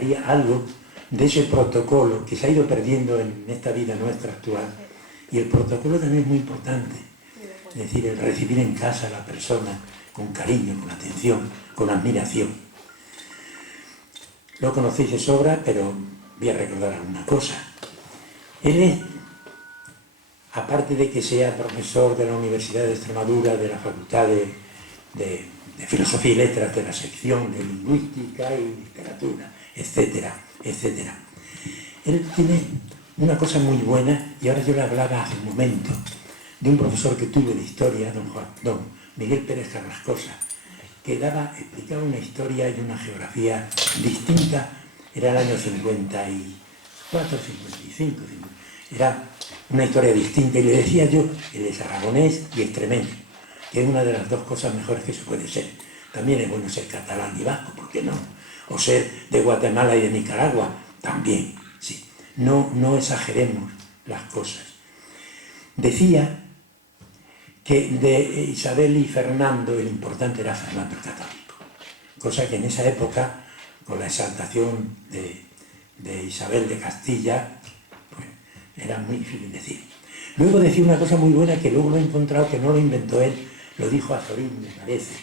necesitaría algo de ese protocolo que se ha ido perdiendo en esta vida nuestra actual. Y el protocolo también es muy importante. Es decir, el recibir en casa a la persona con cariño, con atención, con admiración. Lo conocéis de sobra, pero voy a recordar alguna cosa. Él es, aparte de que sea profesor de la Universidad de Extremadura, de la Facultad de Filosofía y Letras, de la sección de Lingüística y Literatura, etcétera, etcétera. Él tiene una cosa muy buena, y ahora yo le hablaba hace un momento, de un profesor que tuve de historia, don Miguel Pérez Carrascosa, que explicaba una historia y una geografía distinta. Era el año 54, 55, era una historia distinta, y le decía yo, él es aragonés y extremeño, que es una de las dos cosas mejores que se puede ser. También es bueno ser catalán y vasco, ¿por qué no? O ser de Guatemala y de Nicaragua, también, sí. No exageremos las cosas. Decía que de Isabel y Fernando el importante era Fernando el católico, cosa que en esa época, con la exaltación de Isabel de Castilla, pues, era muy difícil decir. Luego decía una cosa muy buena, que luego lo he encontrado, que no lo inventó él, lo dijo Azorín, me parece,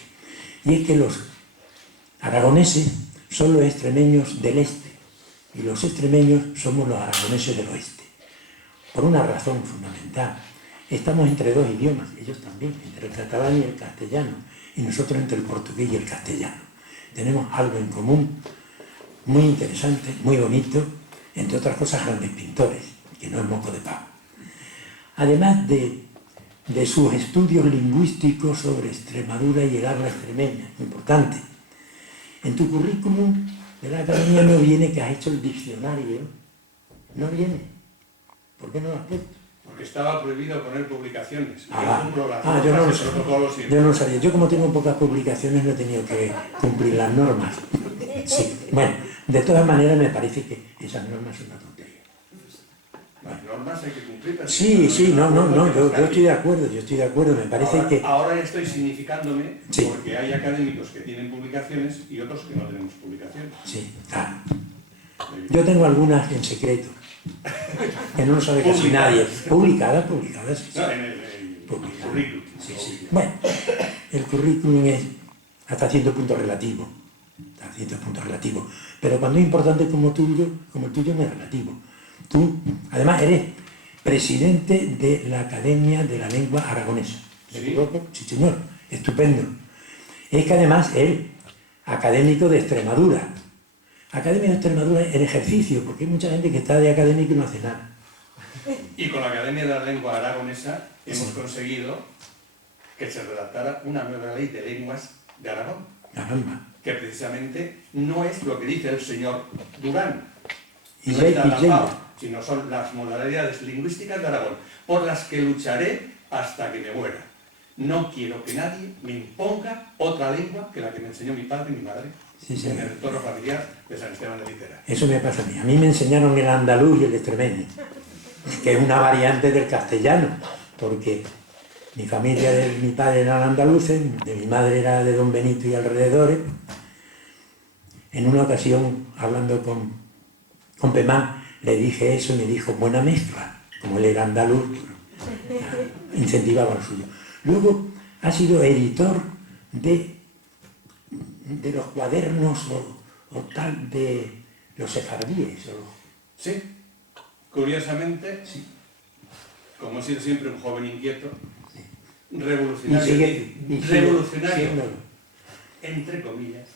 y es que los aragoneses son los extremeños del este y los extremeños somos los aragoneses del oeste, por una razón fundamental. Estamos entre dos idiomas, ellos también, entre el catalán y el castellano, y nosotros entre el portugués y el castellano. Tenemos algo en común muy interesante, muy bonito, entre otras cosas grandes pintores, que no es moco de pavo. Además de sus estudios lingüísticos sobre Extremadura y el habla extremeña, importante. En tu currículum de la academia no viene que has hecho el diccionario, no viene. ¿Por qué no lo has puesto? Porque estaba prohibido poner publicaciones. Yo no lo sabía. Yo no lo sabía. Yo, como tengo pocas publicaciones, no he tenido que cumplir las normas. Sí. Bueno, de todas maneras me parece que esas normas son una tontería. Las normas hay que cumplirlas. Sí, yo estoy de acuerdo, me parece que... Ahora ya estoy significándome, sí, porque hay académicos que tienen publicaciones y otros que no tenemos publicaciones. Sí, claro. Yo tengo algunas en secreto, que no lo sabe casi nadie. Publicadas, sí. No, en el currículum. Sí. Bueno, el currículum es hasta cierto punto relativo. Pero cuando es importante como el tuyo no es relativo. Tú, además, eres presidente de la Academia de la Lengua Aragonesa. ¿Sí? Sí, señor. Estupendo. Es que además él, académico de Extremadura. Academia de Extremadura en ejercicio, porque hay mucha gente que está de académico y no hace nada. Y con la Academia de la Lengua Aragonesa hemos conseguido que se redactara una nueva ley de lenguas de Aragón. Caramba. Que precisamente no es lo que dice el señor Durán, sino son las modalidades lingüísticas de Aragón, por las que lucharé hasta que me muera. No quiero que nadie me imponga otra lengua que la que me enseñó mi padre y mi madre, en el entorno familiar de San Esteban de Litera. Eso me pasa a mí. A mí me enseñaron el andaluz y el extremeño, que es una variante del castellano, porque mi familia de mi padre eran andaluces, de mi madre era de Don Benito y alrededores. En una ocasión, hablando con Pemán, le dije eso y me dijo, buena mezcla. Como él era andaluz, incentivaba lo suyo. Luego ha sido editor de los cuadernos o tal de los sefardíes. Sí, curiosamente, sí. Como he sido siempre un joven inquieto, sí. Revolucionario, entre comillas,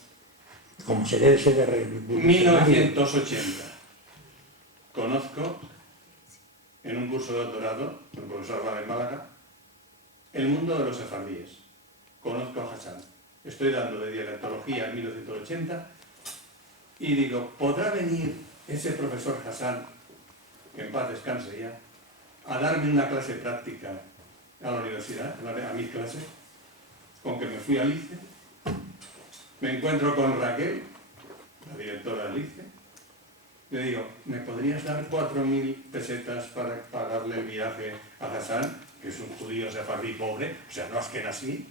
como se debe ser de revolucionario. 1980. Conozco, en un curso de doctorado, con el profesor Rabel Málaga, el mundo de los sefardíes. Conozco a Hassan. Estoy dando de dialectología en 1980 y digo, ¿podrá venir ese profesor Hassan, que en paz descanse ya, a darme una clase práctica a la universidad, a mi clase? Con que me fui al ICE, me encuentro con Raquel, la directora del ICE, le digo, ¿me podrías dar 4.000 pesetas para pagarle el viaje a Hassan, que es un judío sefardí pobre, o sea, no es que nací?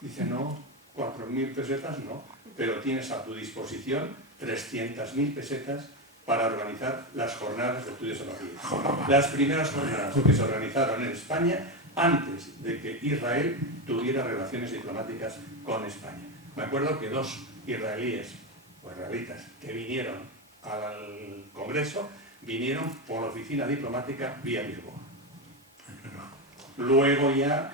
Dice, no, 4.000 pesetas no, pero tienes a tu disposición 300.000 pesetas para organizar las jornadas de estudios salafíes. Las primeras jornadas que se organizaron en España antes de que Israel tuviera relaciones diplomáticas con España. Me acuerdo que 2 israelíes o israelitas que vinieron al Congreso vinieron por la oficina diplomática vía Lisboa. Luego ya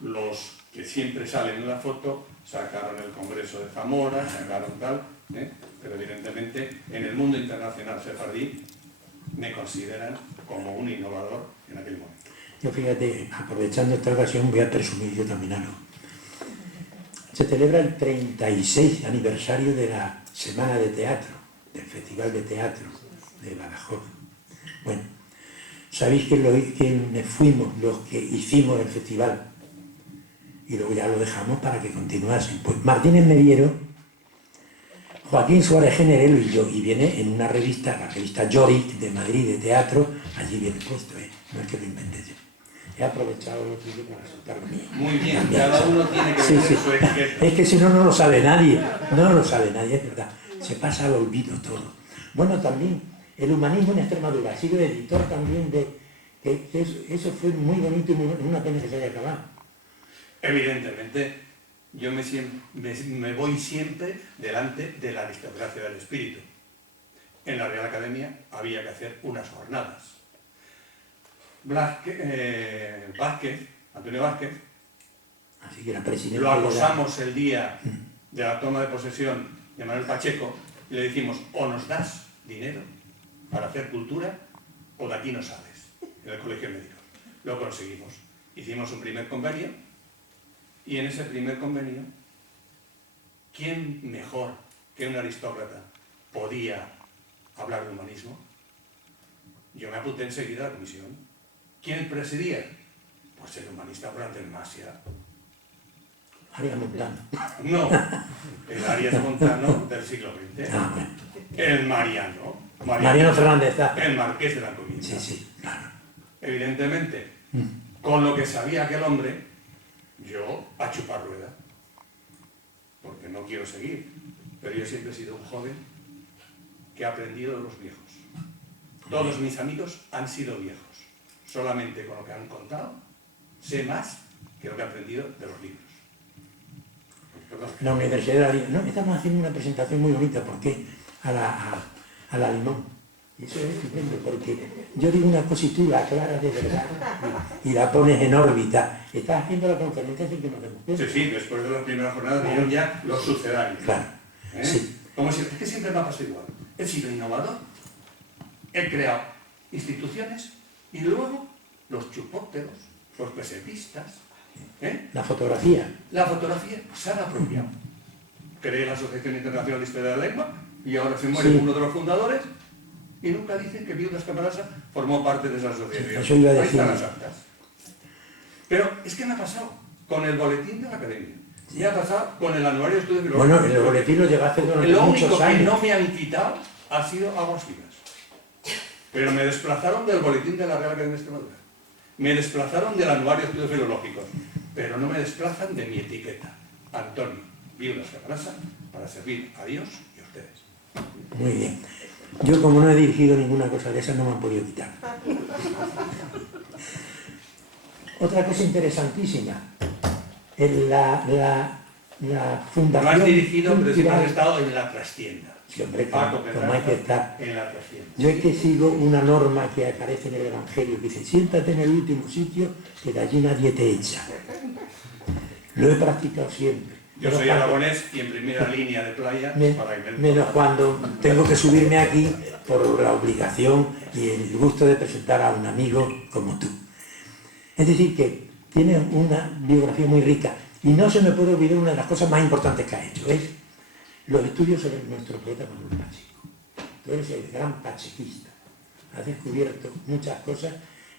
los que siempre salen en la foto sacaron el Congreso de Zamora, sacaron tal, pero evidentemente en el mundo internacional sefardí me consideran como un innovador en aquel momento. Yo fíjate, aprovechando esta ocasión voy a presumir yo también algo. Se celebra el 36 aniversario de la Semana de Teatro, del Festival de Teatro de Badajoz. Bueno, sabéis que fuimos los que hicimos el festival y luego ya lo dejamos para que continuasen. Pues Martínez Mediero, Joaquín Suárez Generelo y yo, y viene en una revista, la revista Yorick de Madrid de teatro, allí viene puesto, no es que lo inventé yo. He aprovechado lo tuyo para soltar lo mío. Muy bien, cada uno tiene que ver su etiqueta. Es que si no, no lo sabe nadie, no lo sabe nadie, es verdad. Se pasa al olvido todo. Bueno, también el humanismo en Extremadura, ha sido editor también de... eso fue muy bonito y una pena que se haya acabado. Evidentemente, yo me voy siempre delante de la aristocracia del espíritu. En la Real Academia había que hacer unas jornadas. Antonio Vázquez, así que era presidente, lo acosamos el día de la toma de posesión de Manuel Pacheco y le decimos, o nos das dinero para hacer cultura o de aquí no sales, en el Colegio Médico. Lo conseguimos. Hicimos un primer convenio y en ese primer convenio, ¿quién mejor que un aristócrata podía hablar de humanismo? Yo me apunté enseguida a la comisión. ¿Quién presidía? Pues el humanista por antonomasia. Arias Montano. No, el Arias Montano del siglo XX. Ah, bueno. El Mariano Fernández. El marqués de la Covilha. Sí, sí, claro. Evidentemente, con lo que sabía aquel hombre, yo a chupar rueda. Porque no quiero seguir. Pero yo siempre he sido un joven que ha aprendido de los viejos. Todos mis amigos han sido viejos. Solamente con lo que han contado, sé más que lo que he aprendido de los libros. Perdón. La Universidad de la... No, estamos haciendo una presentación muy bonita, porque a la Limón. Y eso es estupendo, porque yo digo una cosa y tú la aclaras de verdad y la pones en órbita. Estás haciendo la conferencia sin que nos demos cuenta. Sí, sí, después de las primeras jornadas vinieron ya los sucedanios. Claro. Sí. Como si, es que siempre me ha pasado igual. He sido innovador, he creado instituciones y luego los chupópteros, los pesetistas, La fotografía. La fotografía se han apropiado. Creé la Asociación Internacional de Historia de la Lengua y ahora se muere uno de los fundadores y nunca dicen que Viudas Camarasa formó parte de esa asociación. Eso iba a decir. Ahí están las actas. Pero es que me ha pasado con el boletín de la Academia. Me ha pasado con el anuario de estudios filológicos. Bueno, el boletín lo llevaste durante lo muchos único años. que no me han quitado ha sido Aguas Vivas. Pero me desplazaron del boletín de la Real Academia de Extremadura. Me desplazaron del anuario de estudios filológicos. Pero no me desplazan de mi etiqueta. Antonio Viudas Camarasa, para servir a Dios y a ustedes. Muy bien. Yo, como no he dirigido ninguna cosa de esas, no me han podido quitar. Otra cosa interesantísima. La fundación... No has dirigido, pero sí cultural... has estado en la trastienda. Sí, hombre, Paco como hay que estar. en la trastienda. Yo es que sigo una norma que aparece en el Evangelio, que dice, siéntate en el último sitio, que de allí nadie te echa. Lo he practicado siempre. Yo soy aragonés y en primera línea de playa para irme. Menos cuando tengo que subirme aquí por la obligación y el gusto de presentar a un amigo como tú. Es decir, que tiene una biografía muy rica y no se me puede olvidar una de las cosas más importantes que ha hecho, es los estudios sobre nuestro poeta Manuel Pacheco. Tú eres el gran pachequista. Has descubierto muchas cosas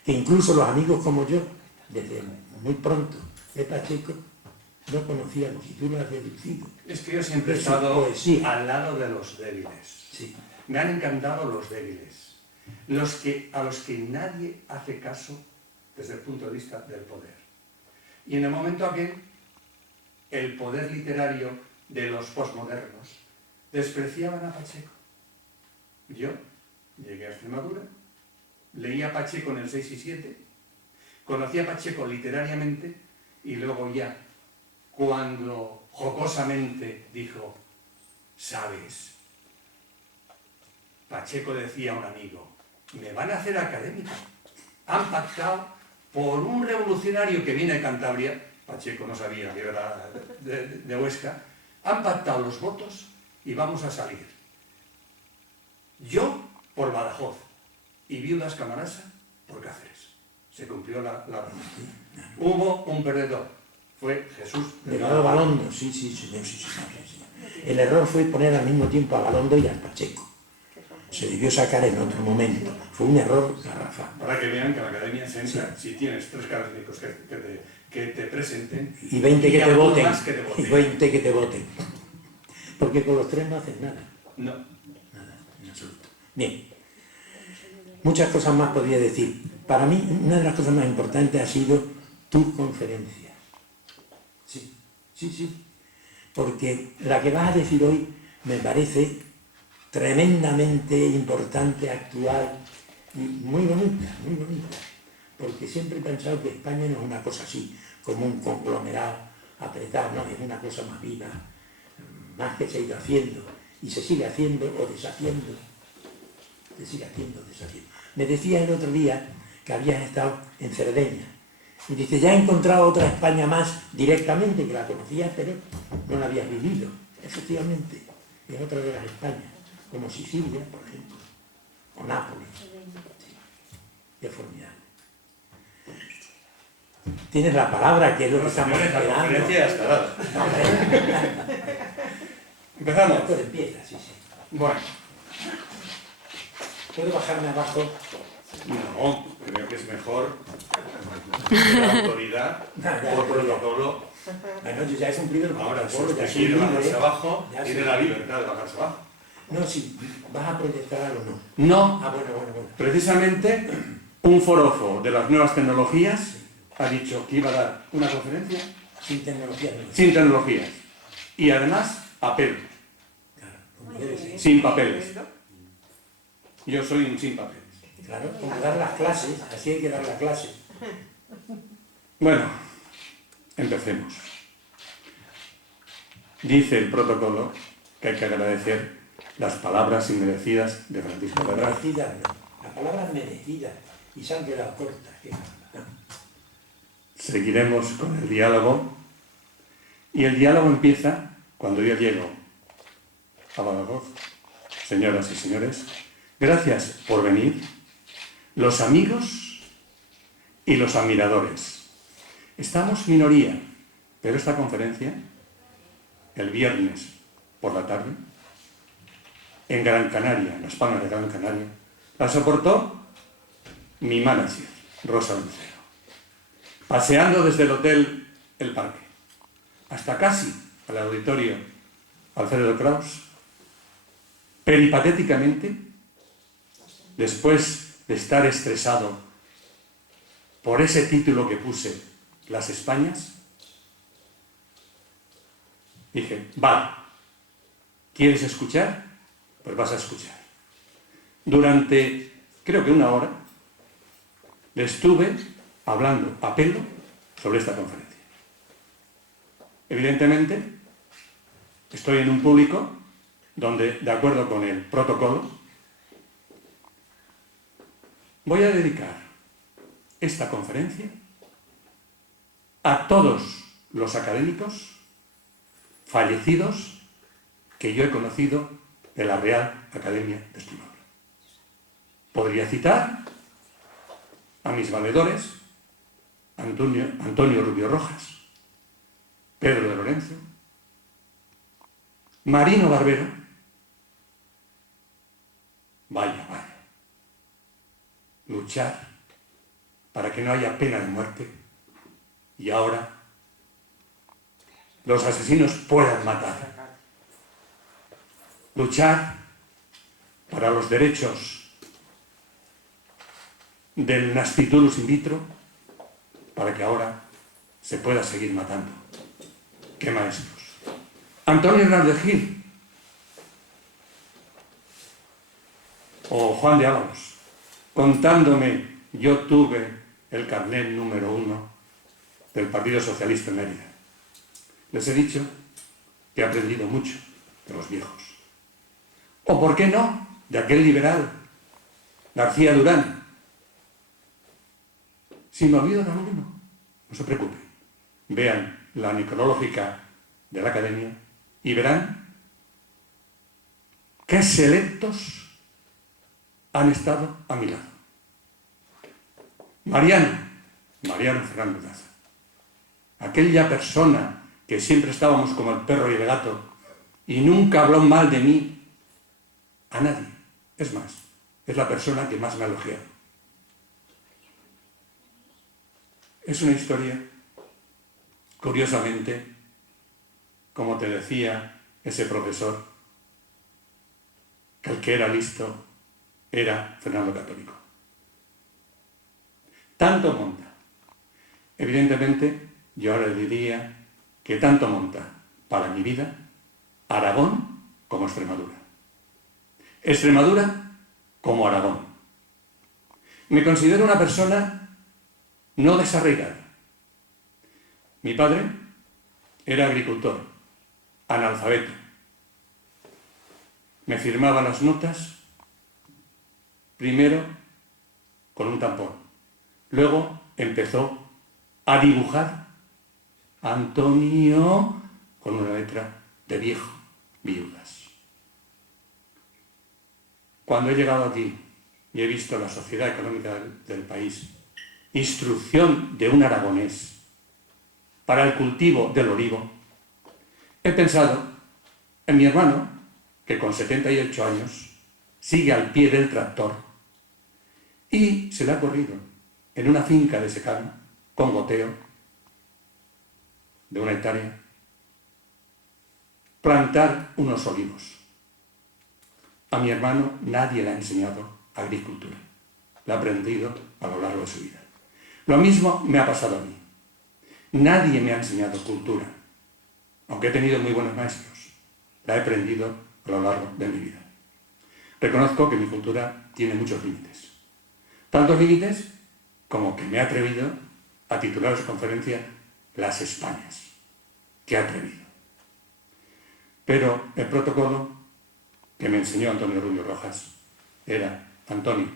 que incluso los amigos como yo, desde muy pronto de Pacheco, no conocíamos y tú lo has deducido. Es que yo siempre he estado al lado de los débiles. Sí. Me han encantado los débiles. A los que nadie hace caso desde el punto de vista del poder. Y en el momento aquel, el poder literario de los posmodernos despreciaban a Pacheco. Yo llegué a Extremadura, leí a Pacheco en el 6 y 7, conocí a Pacheco literariamente y luego ya, cuando jocosamente dijo, ¿sabes? Pacheco decía a un amigo, me van a hacer académico. Han pactado por un revolucionario que viene de Cantabria, Pacheco no sabía que era de Huesca, han pactado los votos y vamos a salir. Yo por Badajoz y Viudas Camarasa por Cáceres. Se cumplió la ronda. Hubo un perdedor, fue Jesús Delgado Galondo, sí. El error fue poner al mismo tiempo a Galondo y al Pacheco. Se debió sacar en otro momento. Fue un error garrafal. Para que vean que la academia se entra, si tienes 3 académicos que te presenten y 20 que te voten. Y 20 que te voten. Porque con los 3 no hacen nada. No. Nada, en absoluto. Bien. Muchas cosas más podría decir. Para mí, una de las cosas más importantes ha sido tus conferencias. Sí. Porque la que vas a decir hoy me parece tremendamente importante, actual y muy bonita. Porque siempre he pensado que España no es una cosa así, como un conglomerado apretado, no, es una cosa más viva, más que se ha ido haciendo y se sigue haciendo o deshaciendo. Me decía el otro día que habías estado en Cerdeña y dice, ya he encontrado otra España más directamente, que la conocías pero no la habías vivido. Efectivamente, es otra de las Españas, como Sicilia, por ejemplo, o Nápoles. Sí, es formidable. Tienes la palabra, que es lo que estamos esperando. La conferencia está dada. Empezamos. Pues empieza, sí. Bueno. ¿Puedo bajarme abajo? No, creo que es mejor la autoridad por protocolo. Bueno, yo ya he cumplido el Ahora, si protocolo, ya usted soy quiere bajarse libre. abajo, tiene la libertad de bajarse abajo. No, si vas a protestar o no. No. Ah, bueno. Precisamente, un forofo de las nuevas tecnologías ha dicho que iba a dar una conferencia Sin tecnología. No. sin tecnologías. Y además, a pelo. Claro, como debe ser. Sin papeles. Yo soy un sin papeles. Claro, como dar las clases, así hay que dar las clases. Bueno, empecemos. Dice el protocolo que hay que agradecer las palabras inmerecidas de Francisco Pedraz. Merecidas no. Las palabras merecidas y se han quedado cortas. Seguiremos con el diálogo y el diálogo empieza cuando yo llego a Badajoz. Señoras y señores, gracias por venir, los amigos y los admiradores. Estamos minoría, pero esta conferencia, el viernes por la tarde, en Gran Canaria, en las Palmas de Gran Canaria, la soportó mi manager, Rosa Vencero, paseando desde el hotel El Parque hasta casi al auditorio Alfredo Kraus, peripatéticamente, después de estar estresado por ese título que puse, Las Españas, dije, vale, ¿quieres escuchar? Pues vas a escuchar. Durante, creo que 1 hora, le estuve hablando a pelo sobre esta conferencia. Evidentemente, estoy en un público donde, de acuerdo con el protocolo, voy a dedicar esta conferencia a todos los académicos fallecidos que yo he conocido de la Real Academia de Extremadura. Podría citar a mis valedores, Antonio Rubio Rojas, Pedro de Lorenzo, Marino Barbero. Vaya. Luchar para que no haya pena de muerte y ahora los asesinos puedan matar. Luchar para los derechos del nascitulus in vitro para que ahora se pueda seguir matando. ¡Qué maestros! Antonio Hernández Gil, o Juan de Ábalos, contándome: yo tuve el carnet número 1 del Partido Socialista en Mérida. Les he dicho que he aprendido mucho de los viejos. O, ¿por qué no?, de aquel liberal, García Durán. Si me olvido de alguno, no se preocupen. Vean la necrológica de la Academia y verán qué selectos han estado a mi lado. Mariano Fernández Daza, aquella persona que siempre estábamos como el perro y el gato y nunca habló mal de mí a nadie. Es más, es la persona que más me ha elogiado. Es una historia, curiosamente, como te decía ese profesor, que el que era listo era Fernando Católico. Tanto monta. Evidentemente, yo ahora diría que tanto monta para mi vida Aragón como Extremadura. Extremadura como Aragón. Me considero una persona no desarraigada. Mi padre era agricultor, analfabeto. Me firmaba las notas primero con un tampón. Luego empezó a dibujar Antonio con una letra de viejo, viudas. Cuando he llegado aquí y he visto la sociedad económica del país, instrucción de un aragonés para el cultivo del olivo, he pensado en mi hermano, que con 78 años sigue al pie del tractor y se le ha ocurrido en una finca de secano, con goteo, de 1 hectárea, plantar unos olivos. A mi hermano nadie le ha enseñado agricultura. Lo ha aprendido a lo largo de su vida. Lo mismo me ha pasado a mí. Nadie me ha enseñado cultura, aunque he tenido muy buenos maestros. La he aprendido a lo largo de mi vida. Reconozco que mi cultura tiene muchos límites. Tantos límites como que me he atrevido a titular su conferencia Las Españas. ¡Qué atrevido! Pero el protocolo que me enseñó Antonio Rubio Rojas era: Antonio,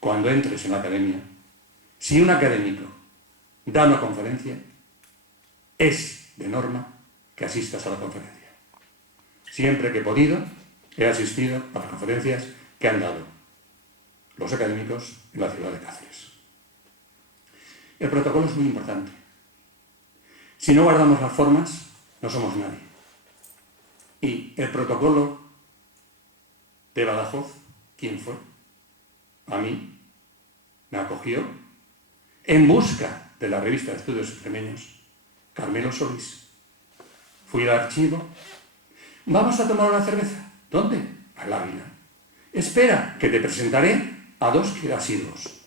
cuando entres en la academia, si un académico da una conferencia, es de norma que asistas a la conferencia. Siempre que he podido, he asistido a las conferencias que han dado los académicos en la ciudad de Cáceres. El protocolo es muy importante. Si no guardamos las formas, no somos nadie. Y el protocolo de Badajoz, ¿quién fue? A mí me acogió en busca de la revista de estudios extremeños Carmelo Solís. Fui al archivo. ¿Vamos a tomar una cerveza? ¿Dónde? Al Águila. Espera, que te presentaré a 2 asiduos,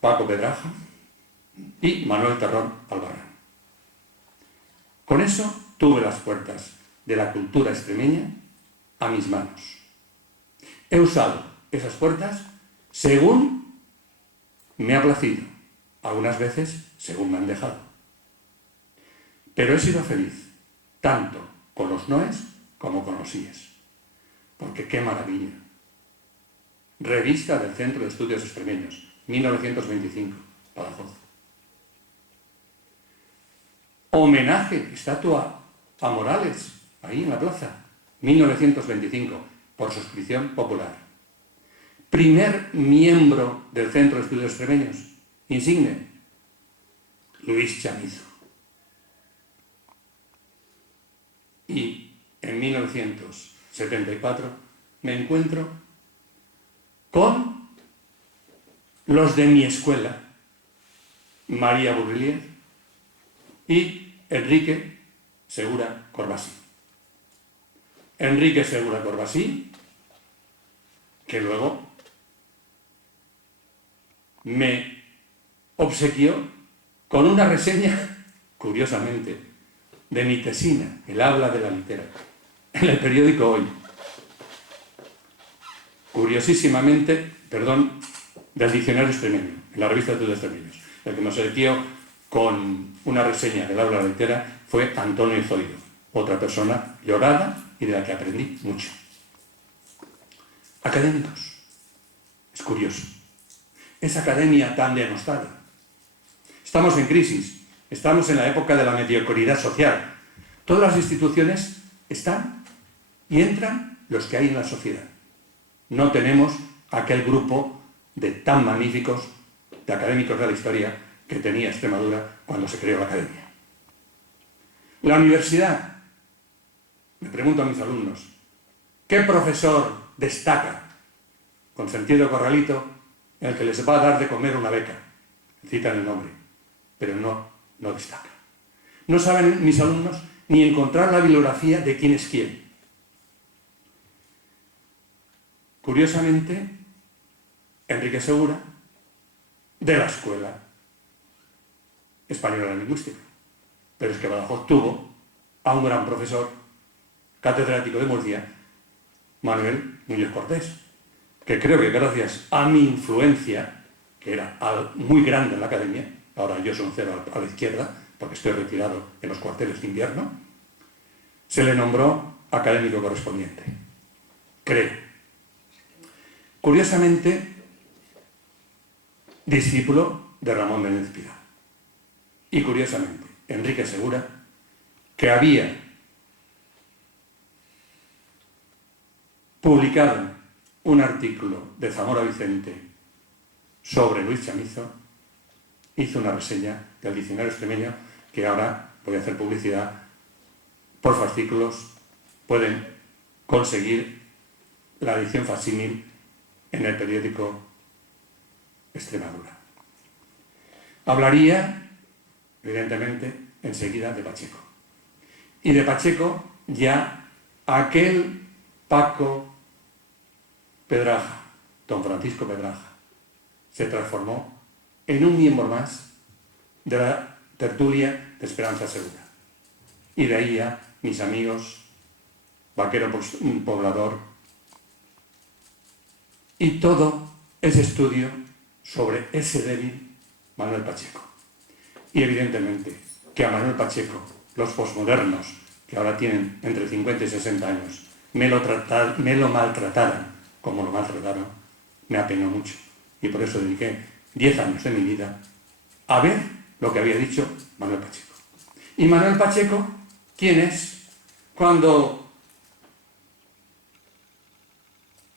Paco Pedraja y Manuel Terrón Albarrán. Con eso tuve las puertas de la cultura extremeña a mis manos. He usado esas puertas según me ha placido, algunas veces según me han dejado. Pero he sido feliz, tanto con los noes como con los síes. Porque qué maravilla. Revista del Centro de Estudios Extremeños, 1925, Badajoz. Homenaje, estatua a Morales, ahí en la plaza, 1925, por suscripción popular. Primer miembro del Centro de Estudios Extremeños, insigne, Luis Chamizo. Y en 1974 me encuentro con los de mi escuela, María Burlier y Enrique Segura Corbasí. Enrique Segura Corbasí, que luego me obsequió con una reseña, curiosamente, de mi tesina, El habla de la literatura, en el periódico Hoy. curiosísimamente, del diccionario extremeño, en la revista de Estudios Extremeños. El que nos eligió con una reseña del aula litera fue Antonio Zoido, otra persona llorada y de la que aprendí mucho. Académicos. Es curioso. Esa academia tan denostada. Estamos en crisis, estamos en la época de la mediocridad social. Todas las instituciones están y entran los que hay en la sociedad. No tenemos aquel grupo de tan magníficos de académicos de la historia que tenía Extremadura cuando se creó la academia. La universidad, me pregunto a mis alumnos, ¿qué profesor destaca, con sentido corralito, en el que les va a dar de comer una beca? Citan el nombre, pero no destaca. No saben mis alumnos ni encontrar la bibliografía de quién es quién. Curiosamente, Enrique Segura, de la Escuela Española de Lingüística. Pero es que Badajoz tuvo a un gran profesor, catedrático de Murcia, Manuel Muñoz Cortés, que creo que gracias a mi influencia, que era muy grande en la academia, ahora yo soy un cero a la izquierda, porque estoy retirado en los cuarteles de invierno, se le nombró académico correspondiente. Creo. Curiosamente, discípulo de Ramón Menéndez Pidal. Y curiosamente, Enrique Segura, que había publicado un artículo de Zamora Vicente sobre Luis Chamizo, hizo una reseña del diccionario extremeño, que ahora voy a hacer publicidad, por fascículos pueden conseguir la edición facsímil en el periódico Extremadura. Hablaría, evidentemente, enseguida de Pacheco. Y de Pacheco ya aquel Paco Pedraja, don Francisco Pedraja, se transformó en un miembro más de la tertulia de Esperanza Segura. Y de ahí ya mis amigos, Vaquero Poblador, y todo ese estudio sobre ese débil Manuel Pacheco. Y evidentemente que a Manuel Pacheco, los posmodernos, que ahora tienen entre 50 y 60 años, me lo maltrataran como lo maltrataron, me apenó mucho. Y por eso dediqué 10 años de mi vida a ver lo que había dicho Manuel Pacheco. ¿Y Manuel Pacheco quién es? Cuando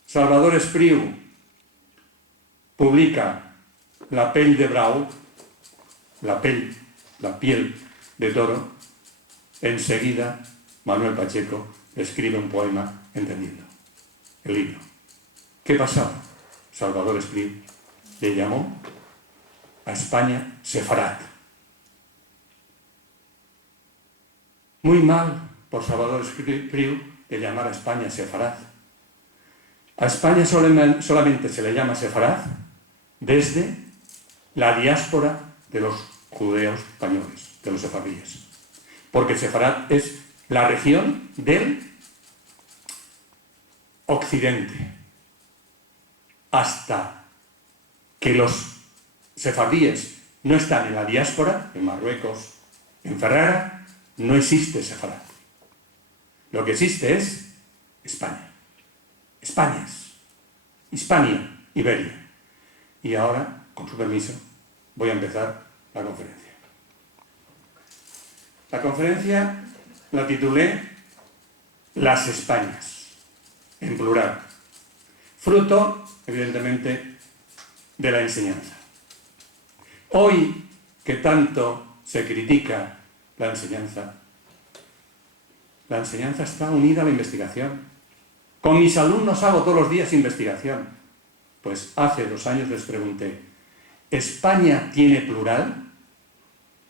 Salvador Espriu publica La pell de brau, la piel de toro, enseguida Manuel Pacheco escribe un poema entendiendo el libro. ¿Qué pasaba? Salvador Espriu le llamó a España sefarad. Muy mal por Salvador Espriu de llamar a España sefarad. A España solamente se le llama sefarad desde la diáspora de los judeos españoles, de los sefardíes. Porque sefarad es la región del occidente. Hasta que los sefardíes no están en la diáspora, en Marruecos, en Ferrara, no existe sefarad. Lo que existe es España. Españas, Hispania, Iberia. Y ahora, con su permiso, voy a empezar la conferencia. La conferencia la titulé Las Españas, en plural, fruto, evidentemente, de la enseñanza. Hoy, que tanto se critica la enseñanza está unida a la investigación. Con mis alumnos hago todos los días investigación. Pues hace 2 años les pregunté, ¿España tiene plural?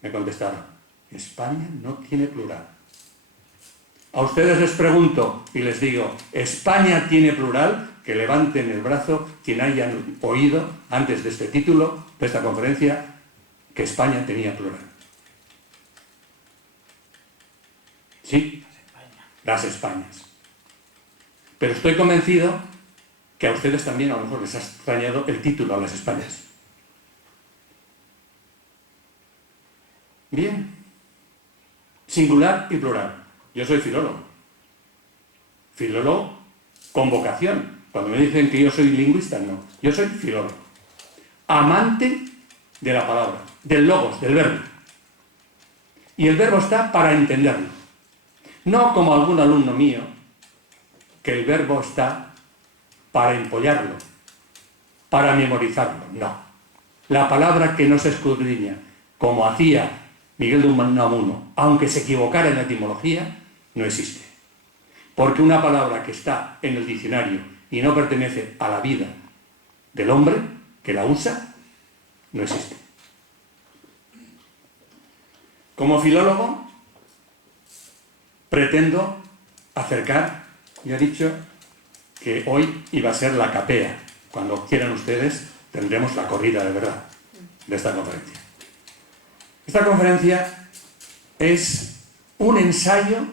Me contestaron, España no tiene plural. A ustedes les pregunto y les digo, ¿España tiene plural? Que levanten el brazo quien hayan oído antes de este título, de esta conferencia, que España tenía plural. Sí, las Españas. Pero estoy convencido que a ustedes también a lo mejor les ha extrañado el título a las Españas. Bien. Singular y plural. Yo soy filólogo. Filólogo con vocación. Cuando me dicen que yo soy lingüista, no. Yo soy filólogo. Amante de la palabra, del logos, del verbo. Y el verbo está para entenderlo. No como algún alumno mío, que el verbo está para empollarlo, para memorizarlo. No. La palabra que no se escudriña, como hacía Miguel de Unamuno, aunque se equivocara en la etimología, no existe. Porque una palabra que está en el diccionario y no pertenece a la vida del hombre que la usa, no existe. Como filólogo, pretendo acercar, ya he dicho que hoy iba a ser la capea. Cuando quieran ustedes, tendremos la corrida de verdad de esta conferencia. Esta conferencia es un ensayo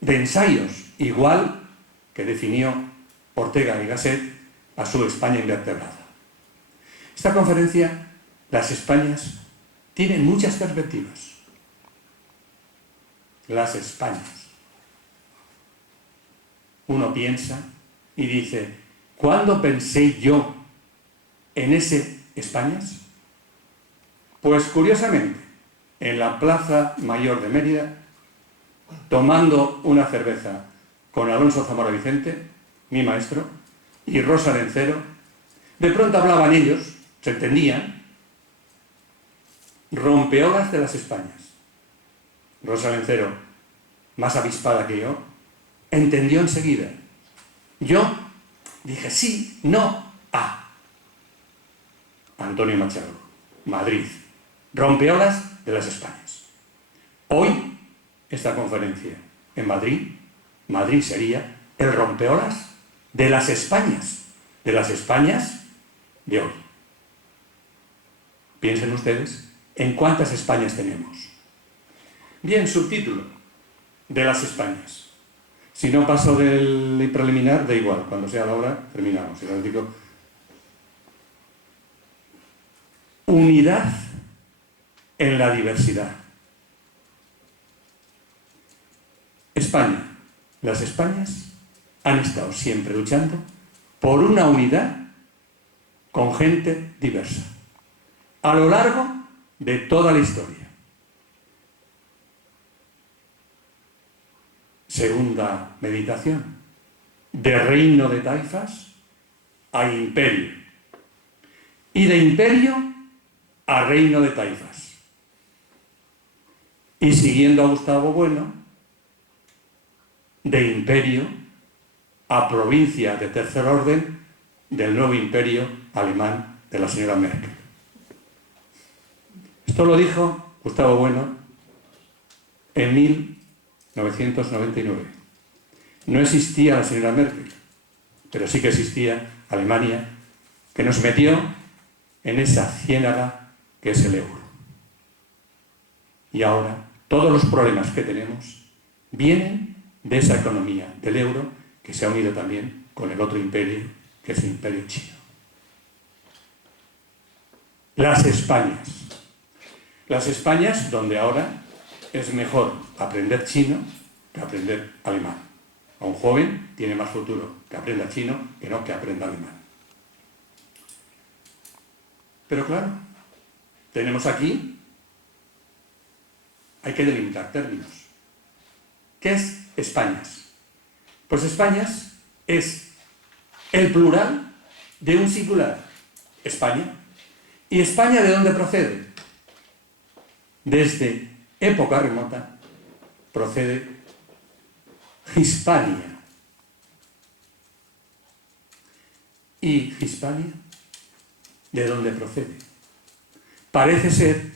de ensayos, igual que definió Ortega y Gasset a su España invertebrada. Esta conferencia, las Españas, tienen muchas perspectivas. Las Españas. Uno piensa y dice, ¿cuándo pensé yo en ese Españas? Pues curiosamente, en la Plaza Mayor de Mérida, tomando una cerveza con Alonso Zamora Vicente, mi maestro, y Rosa Lencero, de pronto hablaban ellos, se entendían, rompeolas de las Españas. Rosa Lencero, más avispada que yo, entendió enseguida. Yo dije sí, no, Antonio Machado, Madrid, rompeolas de las Españas. Hoy, esta conferencia en Madrid, Madrid sería el rompeolas de las Españas de hoy. Piensen ustedes en cuántas Españas tenemos. Bien, subtítulo de las Españas. Si no paso del preliminar, da igual, cuando sea la hora, terminamos. El artículo. Unidad en la diversidad. España. Las Españas han estado siempre luchando por una unidad con gente diversa, a lo largo de toda la historia. Segunda meditación. De reino de taifas a imperio. Y de imperio a reino de taifas. Y siguiendo a Gustavo Bueno, de imperio a provincia de tercer orden del nuevo imperio alemán de la señora Merkel. Esto lo dijo Gustavo Bueno en 1999. No existía la señora Merkel, pero sí que existía Alemania, que nos metió en esa ciénaga que es el euro. Y ahora todos los problemas que tenemos vienen de esa economía del euro, que se ha unido también con el otro imperio, que es el imperio chino. Las Españas. Las Españas donde ahora es mejor aprender chino que aprender alemán. A un joven tiene más futuro que aprenda chino que no que aprenda alemán. Pero claro, tenemos aquí, hay que delimitar términos. ¿Qué es Españas? Pues Españas es el plural de un singular, España. ¿Y España de dónde procede? Desde época remota procede Hispania. ¿Y Hispania de dónde procede? Parece ser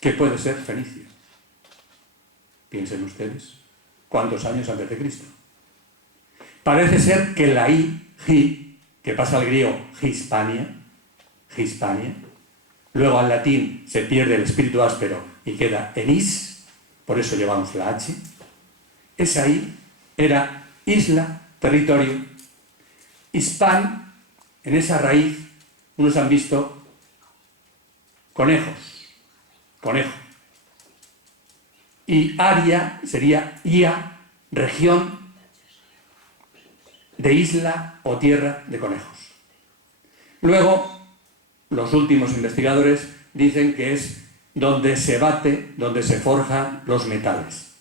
que puede ser fenicio. Piensen ustedes, ¿cuántos años antes de Cristo? Parece ser que la hi, que pasa al griego Hispania, luego al latín se pierde el espíritu áspero y queda en is, por eso llevamos la H. Esa I era isla, territorio. Hispan, en esa raíz, unos han visto conejos, conejo. Y aria sería ia, región de isla o tierra de conejos. Luego, los últimos investigadores dicen que es donde se bate, donde se forjan los metales.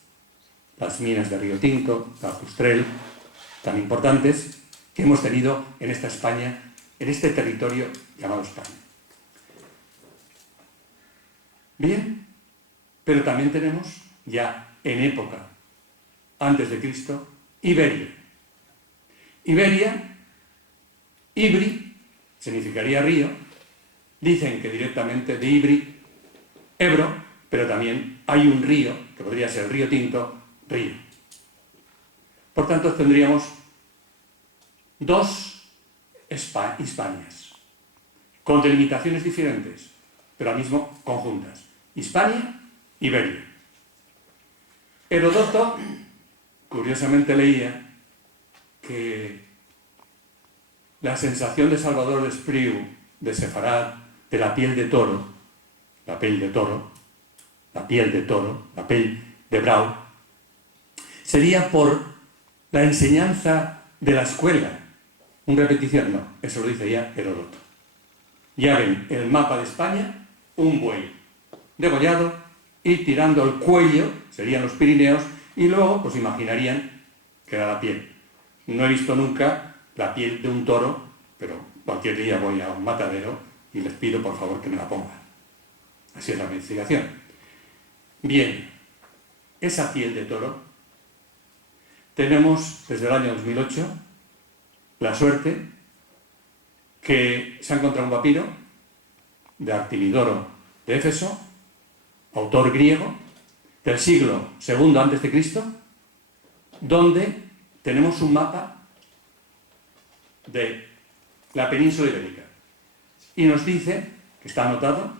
Las minas de Río Tinto, de Ajustrel, tan importantes que hemos tenido en esta España, en este territorio llamado España. Bien, pero también tenemos ya en época antes de Cristo Iberia. Iberia, Ibri, significaría río. Dicen que directamente de Ibri, Ebro, pero también hay un río, que podría ser Río Tinto, río. Por tanto, tendríamos dos Hispanias, con delimitaciones diferentes, pero al mismo conjuntas. Hispania, Iberia. Heródoto, curiosamente leía que la sensación de Salvador Espriu, de Sefarad, de la piel de toro, la piel de toro, la piel de toro, la piel de brau, sería por la enseñanza de la escuela. ¿Una repetición? No, eso lo dice ya Heródoto. Ya ven, el mapa de España, un buey degollado y tirando el cuello, serían los Pirineos, y luego pues imaginarían que era la piel. No he visto nunca la piel de un toro, pero cualquier día voy a un matadero y les pido por favor que me la pongan. Así es la investigación. Bien, esa piel de toro, tenemos desde el año 2008 la suerte que se ha encontrado un papiro de Artimidoro de Éfeso, autor griego, del siglo II a.C., donde tenemos un mapa de la península ibérica. Y nos dice, que está anotado,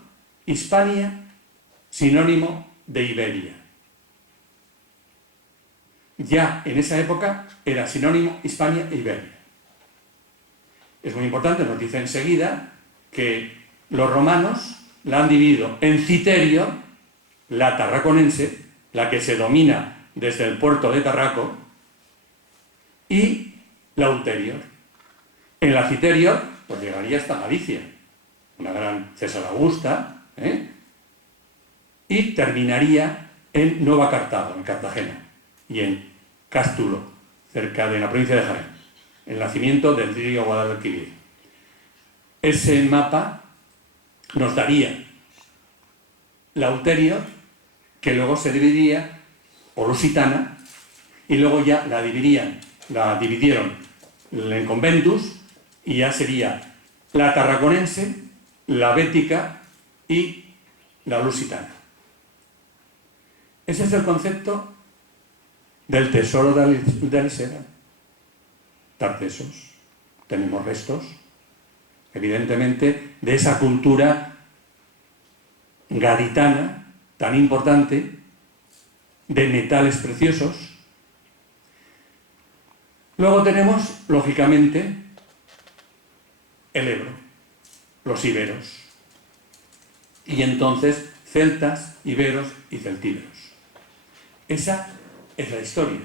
Hispania, sinónimo de Iberia. Ya en esa época era sinónimo Hispania e Iberia. Es muy importante, nos dice enseguida que los romanos la han dividido en Citerio, la tarraconense, la que se domina desde el puerto de Tarraco, y la ulterior. En la Citerio, pues llegaría hasta Galicia, una gran César Augusta, y terminaría en Nueva Cartago, en Cartagena, y en Cástulo, cerca de la provincia de Jaén, el nacimiento del río Guadalquivir. Ese mapa nos daría la ulterior, que luego se dividiría, o lusitana, y luego ya la dividieron en conventus, y ya sería la tarraconense, la bética y la lusitana. Ese es el concepto del tesoro de Alisera. Tartesos. Tenemos restos, evidentemente, de esa cultura gaditana tan importante, de metales preciosos. Luego tenemos, lógicamente, el Ebro, los iberos, y entonces celtas, iberos y celtíberos. Esa es la historia.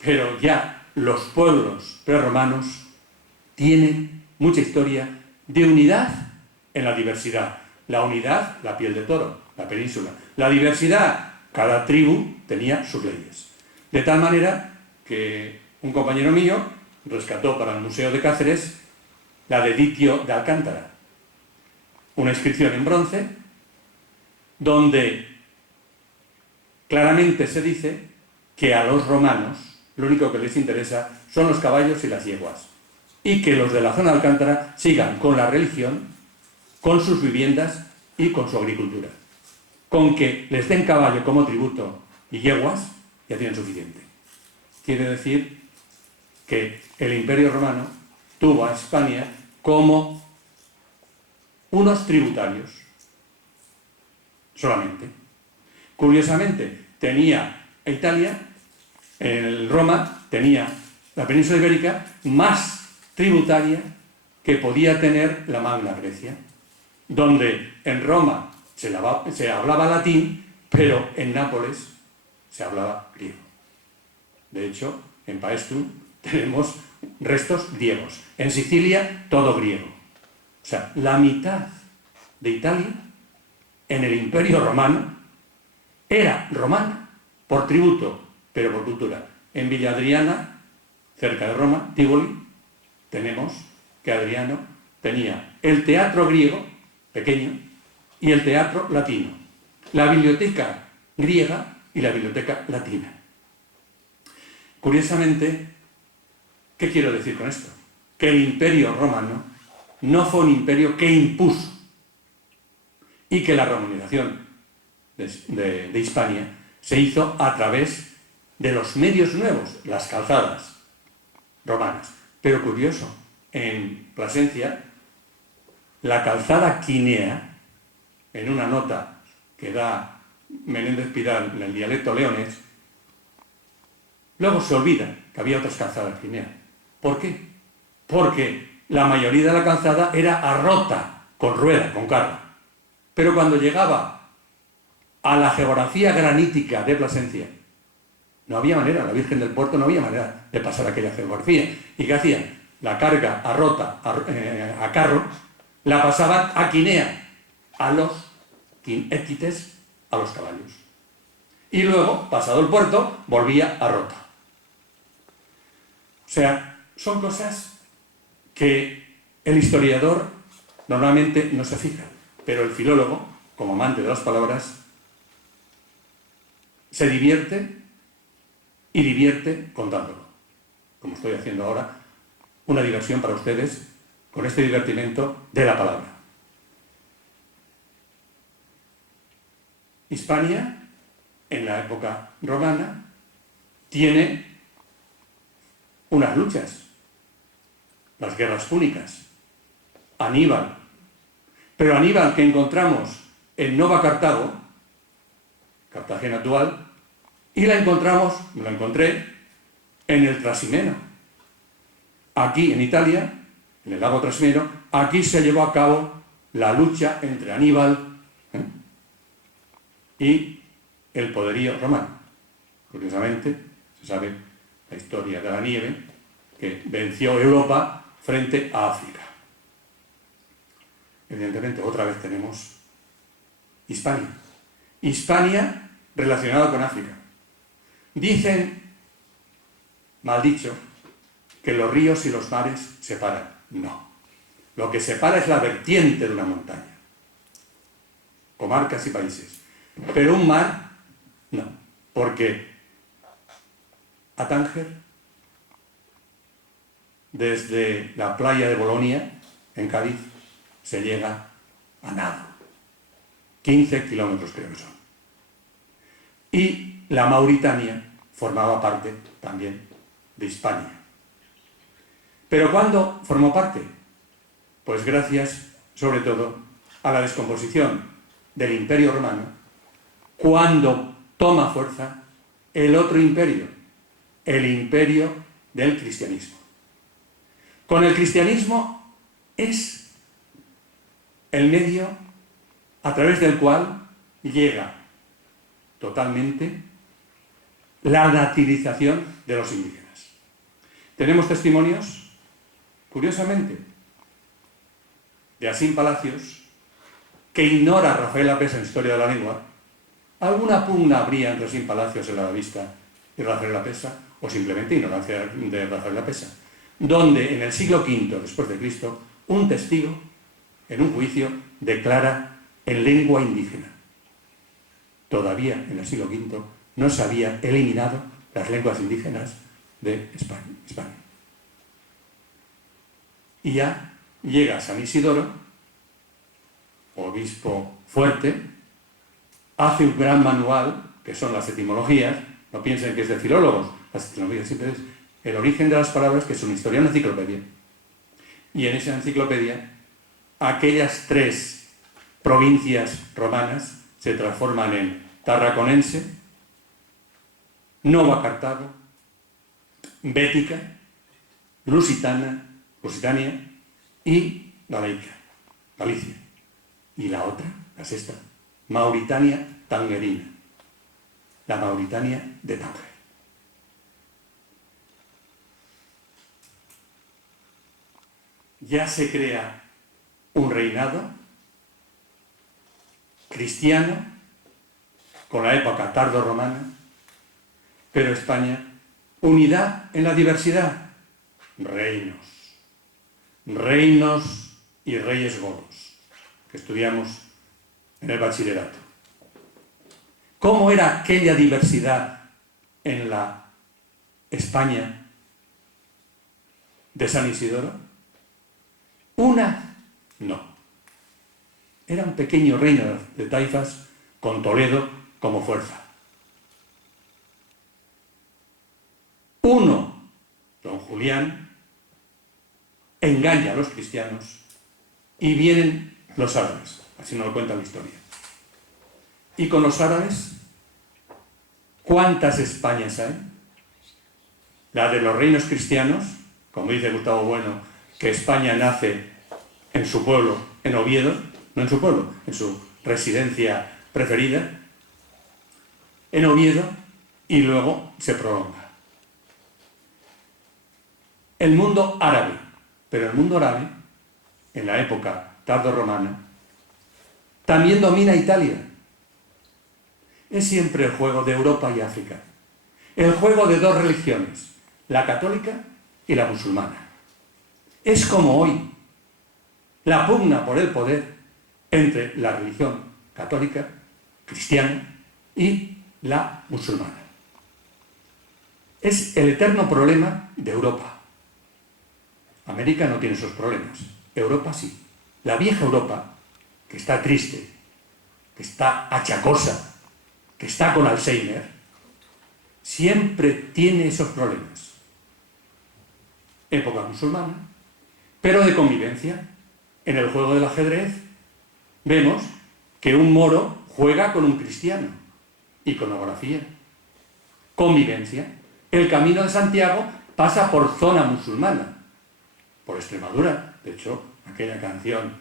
Pero ya los pueblos prerromanos tienen mucha historia de unidad en la diversidad. La unidad, la piel de toro, la península. La diversidad, cada tribu tenía sus leyes. De tal manera que un compañero mío rescató para el Museo de Cáceres la de Ditio de Alcántara, una inscripción en bronce donde claramente se dice que a los romanos lo único que les interesa son los caballos y las yeguas, y que los de la zona de Alcántara sigan con la religión, con sus viviendas y con su agricultura. Con que les den caballo como tributo y yeguas, ya tienen suficiente. Quiere decir que el Imperio Romano tuvo a Hispania como unos tributarios solamente. Curiosamente, tenía a Italia, en Roma, tenía la península ibérica más tributaria que podía tener la Magna Grecia, donde en Roma se hablaba latín, pero en Nápoles se hablaba griego. De hecho, en Paestum tenemos restos griegos. En Sicilia, todo griego. O sea, la mitad de Italia, en el Imperio Romano, era romana por tributo, pero por cultura. En Villa Adriana, cerca de Roma, Tivoli, tenemos que Adriano tenía el teatro griego, pequeño, y el teatro latino, la biblioteca griega y la biblioteca latina. Curiosamente, ¿qué quiero decir con esto? Que el Imperio Romano no fue un imperio que impuso, y que la romanización de Hispania se hizo a través de los medios nuevos, las calzadas romanas. Pero curioso, en Plasencia, la calzada quinea, en una nota que da Menéndez Pidal en el dialecto leonés, luego se olvida que había otras calzadas quinea. ¿Por qué? Porque la mayoría de la calzada era arrota, con rueda, con carga. Pero cuando llegaba a la geografía granítica de Plasencia, no había manera, la Virgen del Puerto no había manera de pasar aquella geografía. ¿Y qué hacían? La carga arrota a carro, la pasaban a quinea, a los equites, a los caballos. Y luego, pasado el puerto, volvía a rota. O sea, son cosas que el historiador normalmente no se fija, pero el filólogo, como amante de las palabras, se divierte y divierte contándolo, como estoy haciendo ahora, una diversión para ustedes con este divertimento de la palabra. Hispania, en la época romana, tiene unas luchas, las guerras púnicas, Aníbal. Pero Aníbal, que encontramos en Nova Cartago, Cartagena actual, y la encontré en el Trasimeno. Aquí en Italia, en el lago Trasimeno, aquí se llevó a cabo la lucha entre Aníbal y el poderío romano. Curiosamente, se sabe la historia de la nieve, que venció Europa frente a África. Evidentemente, otra vez tenemos Hispania. Hispania relacionada con África. Dicen, mal dicho, que los ríos y los mares separan. No. Lo que separa es la vertiente de una montaña. Comarcas y países. Pero un mar, no. Porque a Tánger, desde la playa de Bolonia, en Cádiz, se llega a nado. 15 kilómetros creo que son. Y la Mauritania formaba parte también de Hispania. ¿Pero cuándo formó parte? Pues gracias, sobre todo, a la descomposición del Imperio Romano, cuando toma fuerza el otro imperio, el imperio del cristianismo. Con el cristianismo es el medio a través del cual llega totalmente la nativización de los indígenas. Tenemos testimonios, curiosamente, de Asín Palacios, que ignora a Rafael Lapesa en Historia de la Lengua. Alguna pugna habría entre Asín Palacios en la vista y Rafael Lapesa, o simplemente ignorancia de Rafael Lapesa, donde en el siglo V después de Cristo, un testigo, en un juicio, declara en lengua indígena. Todavía en el siglo V no se había eliminado las lenguas indígenas de España. Y ya llega San Isidoro, obispo fuerte, hace un gran manual, que son las etimologías. No piensen que es de filólogos, las etimologías siempre es el origen de las palabras, que es una historia, una enciclopedia. Y en esa enciclopedia, aquellas 3 provincias romanas se transforman en Tarraconense, Nova Cartago Bética, Lusitania y Galaica, Galicia. Y la otra, la sexta, Mauritania Tangerina, la Mauritania de Tánger. Ya se crea un reinado cristiano con la época tardo-romana, pero España, unidad en la diversidad, reinos y reyes godos, que estudiamos en el bachillerato. ¿Cómo era aquella diversidad en la España de San Isidoro? Una, no. Era un pequeño reino de taifas con Toledo como fuerza. Uno, don Julián, engaña a los cristianos y vienen los árabes, así nos lo cuenta la historia. Y con los árabes, ¿cuántas Españas hay? La de los reinos cristianos, como dice Gustavo Bueno, que España nace en su pueblo, en Oviedo, no en su pueblo, en su residencia preferida, en Oviedo, y luego se prolonga. El mundo árabe, pero el mundo árabe, en la época tardo-romana, también domina Italia. Es siempre el juego de Europa y África, el juego de dos religiones, la católica y la musulmana. Es como hoy, la pugna por el poder entre la religión católica, cristiana y la musulmana. Es el eterno problema de Europa. América no tiene esos problemas, Europa sí. La vieja Europa, que está triste, que está achacosa, que está con Alzheimer, siempre tiene esos problemas. Época musulmana, pero de convivencia. En el juego del ajedrez vemos que un moro juega con un cristiano. Iconografía. Convivencia. El Camino de Santiago pasa por zona musulmana, por Extremadura. De hecho, aquella canción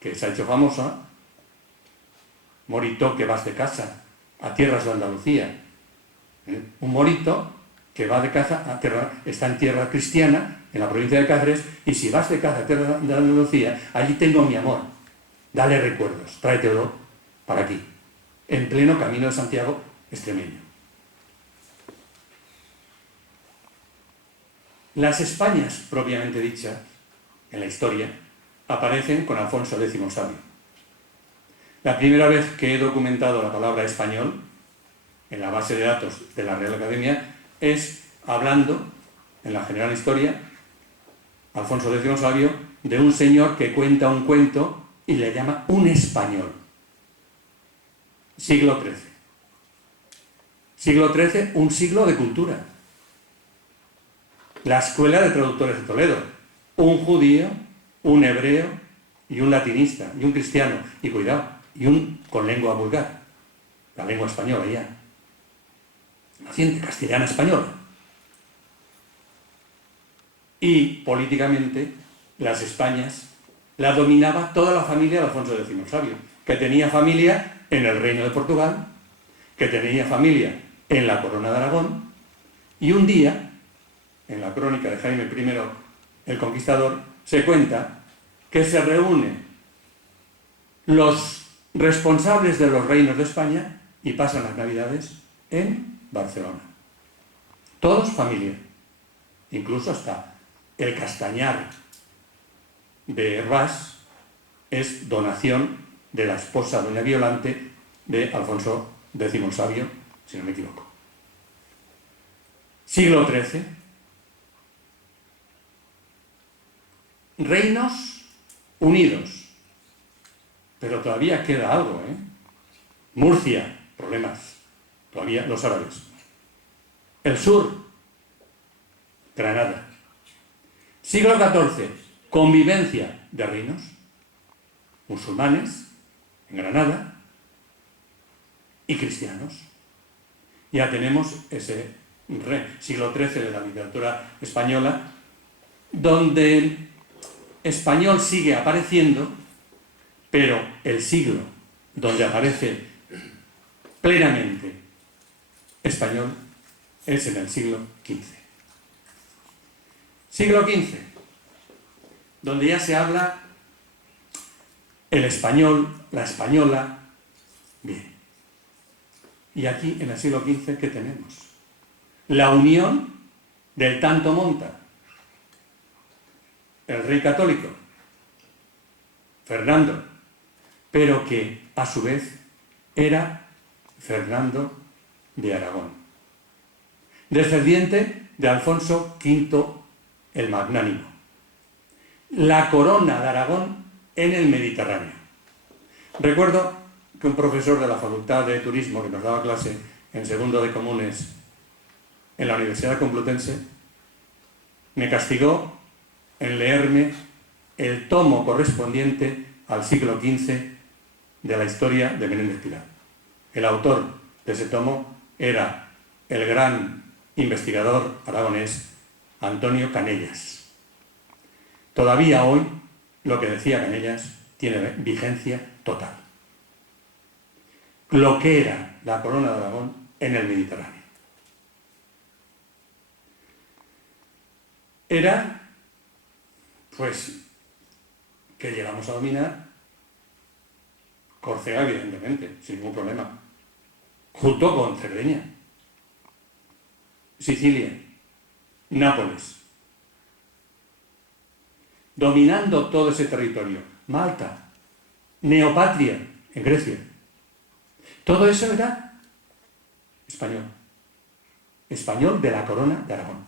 que se ha hecho famosa, Morito que vas de casa a tierras de Andalucía. Un morito que va de caza a tierra, está en tierra cristiana, en la provincia de Cáceres, y si vas de caza a tierra de Andalucía, allí tengo mi amor. Dale recuerdos, tráetelo para aquí, en pleno Camino de Santiago extremeño. Las Españas, propiamente dichas, en la historia, aparecen con Alfonso X Sabio. La primera vez que he documentado la palabra español en la base de datos de la Real Academia es hablando, en la General Historia, Alfonso X Sabio, de un señor que cuenta un cuento y le llama un español. Siglo XIII. Siglo XIII, un siglo de cultura. La Escuela de Traductores de Toledo. Un judío, un hebreo y un latinista, y un cristiano, y cuidado, y un con lengua vulgar, la lengua española ya. Naciente, castellana española. Y políticamente, las Españas la dominaba toda la familia de Alfonso X Sabio, que tenía familia en el Reino de Portugal, que tenía familia en la Corona de Aragón, y un día, en la crónica de Jaime I el Conquistador, se cuenta que se reúnen los responsables de los reinos de España y pasan las Navidades en Barcelona. Todos familia, incluso hasta el castañar de Hervás es donación de la esposa doña Violante de Alfonso X Sabio, si no me equivoco. Siglo XIII. Reinos unidos. Pero todavía queda algo, ¿eh? Murcia, problemas. Todavía los árabes. El sur, Granada. Siglo XIV, convivencia de reinos. Musulmanes, en Granada, y cristianos. Ya tenemos ese siglo XIII de la literatura española, donde español sigue apareciendo, pero el siglo donde aparece plenamente español es en el siglo XV. Siglo XV, donde ya se habla el español, la española, bien. Y aquí, en el siglo XV, ¿qué tenemos? La unión del tanto monta. El rey católico, Fernando, pero que a su vez era Fernando de Aragón, descendiente de Alfonso V el Magnánimo. La corona de Aragón en el Mediterráneo. Recuerdo que un profesor de la Facultad de Turismo que nos daba clase en segundo de Comunes en la Universidad Complutense me castigó en leerme el tomo correspondiente al siglo XV de la historia de Menéndez Pidal. El autor de ese tomo era el gran investigador aragonés Antonio Canellas. Todavía hoy lo que decía Canellas tiene vigencia total. Lo que era la corona de Aragón en el Mediterráneo. Era, pues, que llegamos a dominar Córcega, evidentemente, sin ningún problema, junto con Cerdeña, Sicilia, Nápoles, dominando todo ese territorio, Malta, Neopatria, en Grecia. Todo eso era español, español de la corona de Aragón.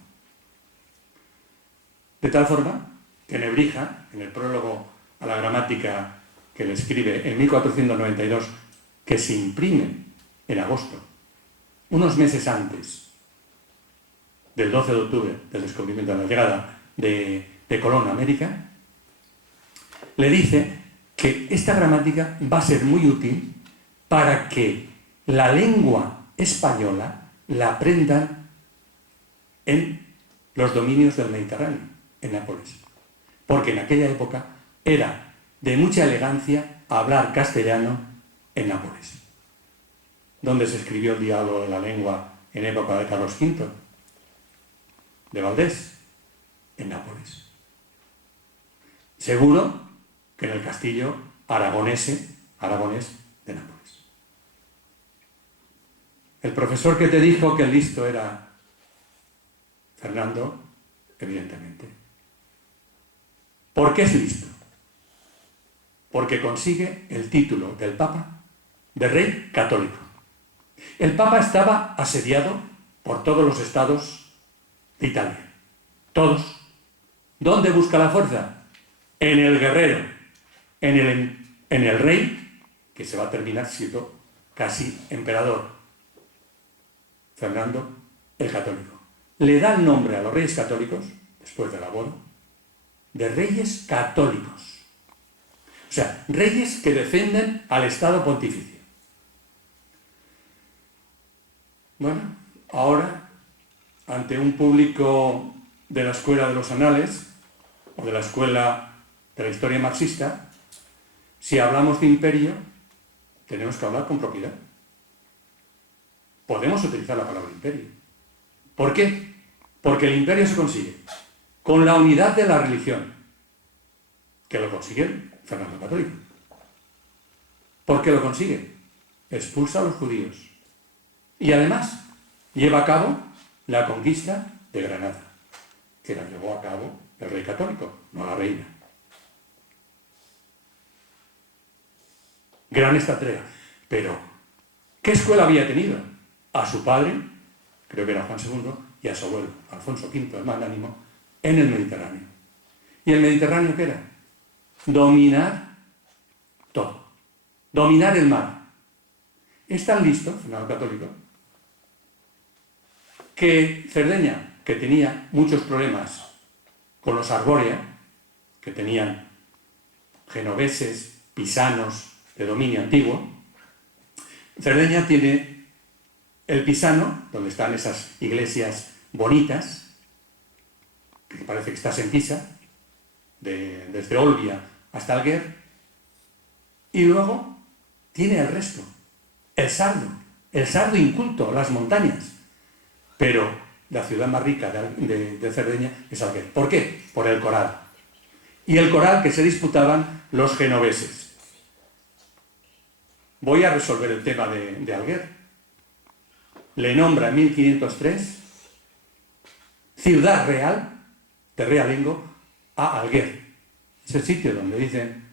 De tal forma que Nebrija, en el prólogo a la gramática que le escribe en 1492, que se imprime en agosto, unos meses antes del 12 de octubre, del descubrimiento de la llegada de Colón a América, le dice que esta gramática va a ser muy útil para que la lengua española la aprendan en los dominios del Mediterráneo, en Nápoles. Porque en aquella época era de mucha elegancia hablar castellano en Nápoles, donde se escribió el diálogo de la lengua en época de Carlos V, de Valdés, en Nápoles. Seguro que en el castillo aragonés de Nápoles. El profesor que te dijo que el listo era Fernando, evidentemente. ¿Por qué es listo? Porque consigue el título del Papa de rey católico. El Papa estaba asediado por todos los estados de Italia. Todos. ¿Dónde busca la fuerza? En el guerrero, en el rey, que se va a terminar siendo casi emperador, Fernando el Católico. Le da el nombre a los reyes católicos, después de la boda, de reyes católicos. O sea, reyes que defienden al Estado pontificio. Bueno, ahora, ante un público de la Escuela de los Anales, o de la Escuela de la Historia Marxista, si hablamos de imperio, tenemos que hablar con propiedad. Podemos utilizar la palabra imperio. ¿Por qué? Porque el imperio se consigue con la unidad de la religión, que lo consigue Fernando Católico. ¿Por qué lo consigue? Expulsa a los judíos. Y además lleva a cabo la conquista de Granada, que la llevó a cabo el rey católico, no la reina. Gran estratega. Pero, ¿qué escuela había tenido? A su padre, creo que era Juan II, y a su abuelo, Alfonso V, el Magnánimo, en el Mediterráneo. ¿Y el Mediterráneo qué era? Dominar todo. Dominar el mar. Es tan listo, Fernando Católico, que Cerdeña, que tenía muchos problemas con los Arborea, que tenían genoveses, pisanos, de dominio antiguo, Cerdeña tiene el Pisano, donde están esas iglesias bonitas, que parece que estás en Pisa, desde Olbia hasta Alguer, y luego tiene el resto, el Sardo inculto, las montañas, pero la ciudad más rica de Cerdeña es Alguer. ¿Por qué? Por el coral. Y el coral que se disputaban los genoveses. Voy a resolver el tema de Alguer. Le nombra en 1503 ciudad real de realengo a Alguer. Es el sitio donde dicen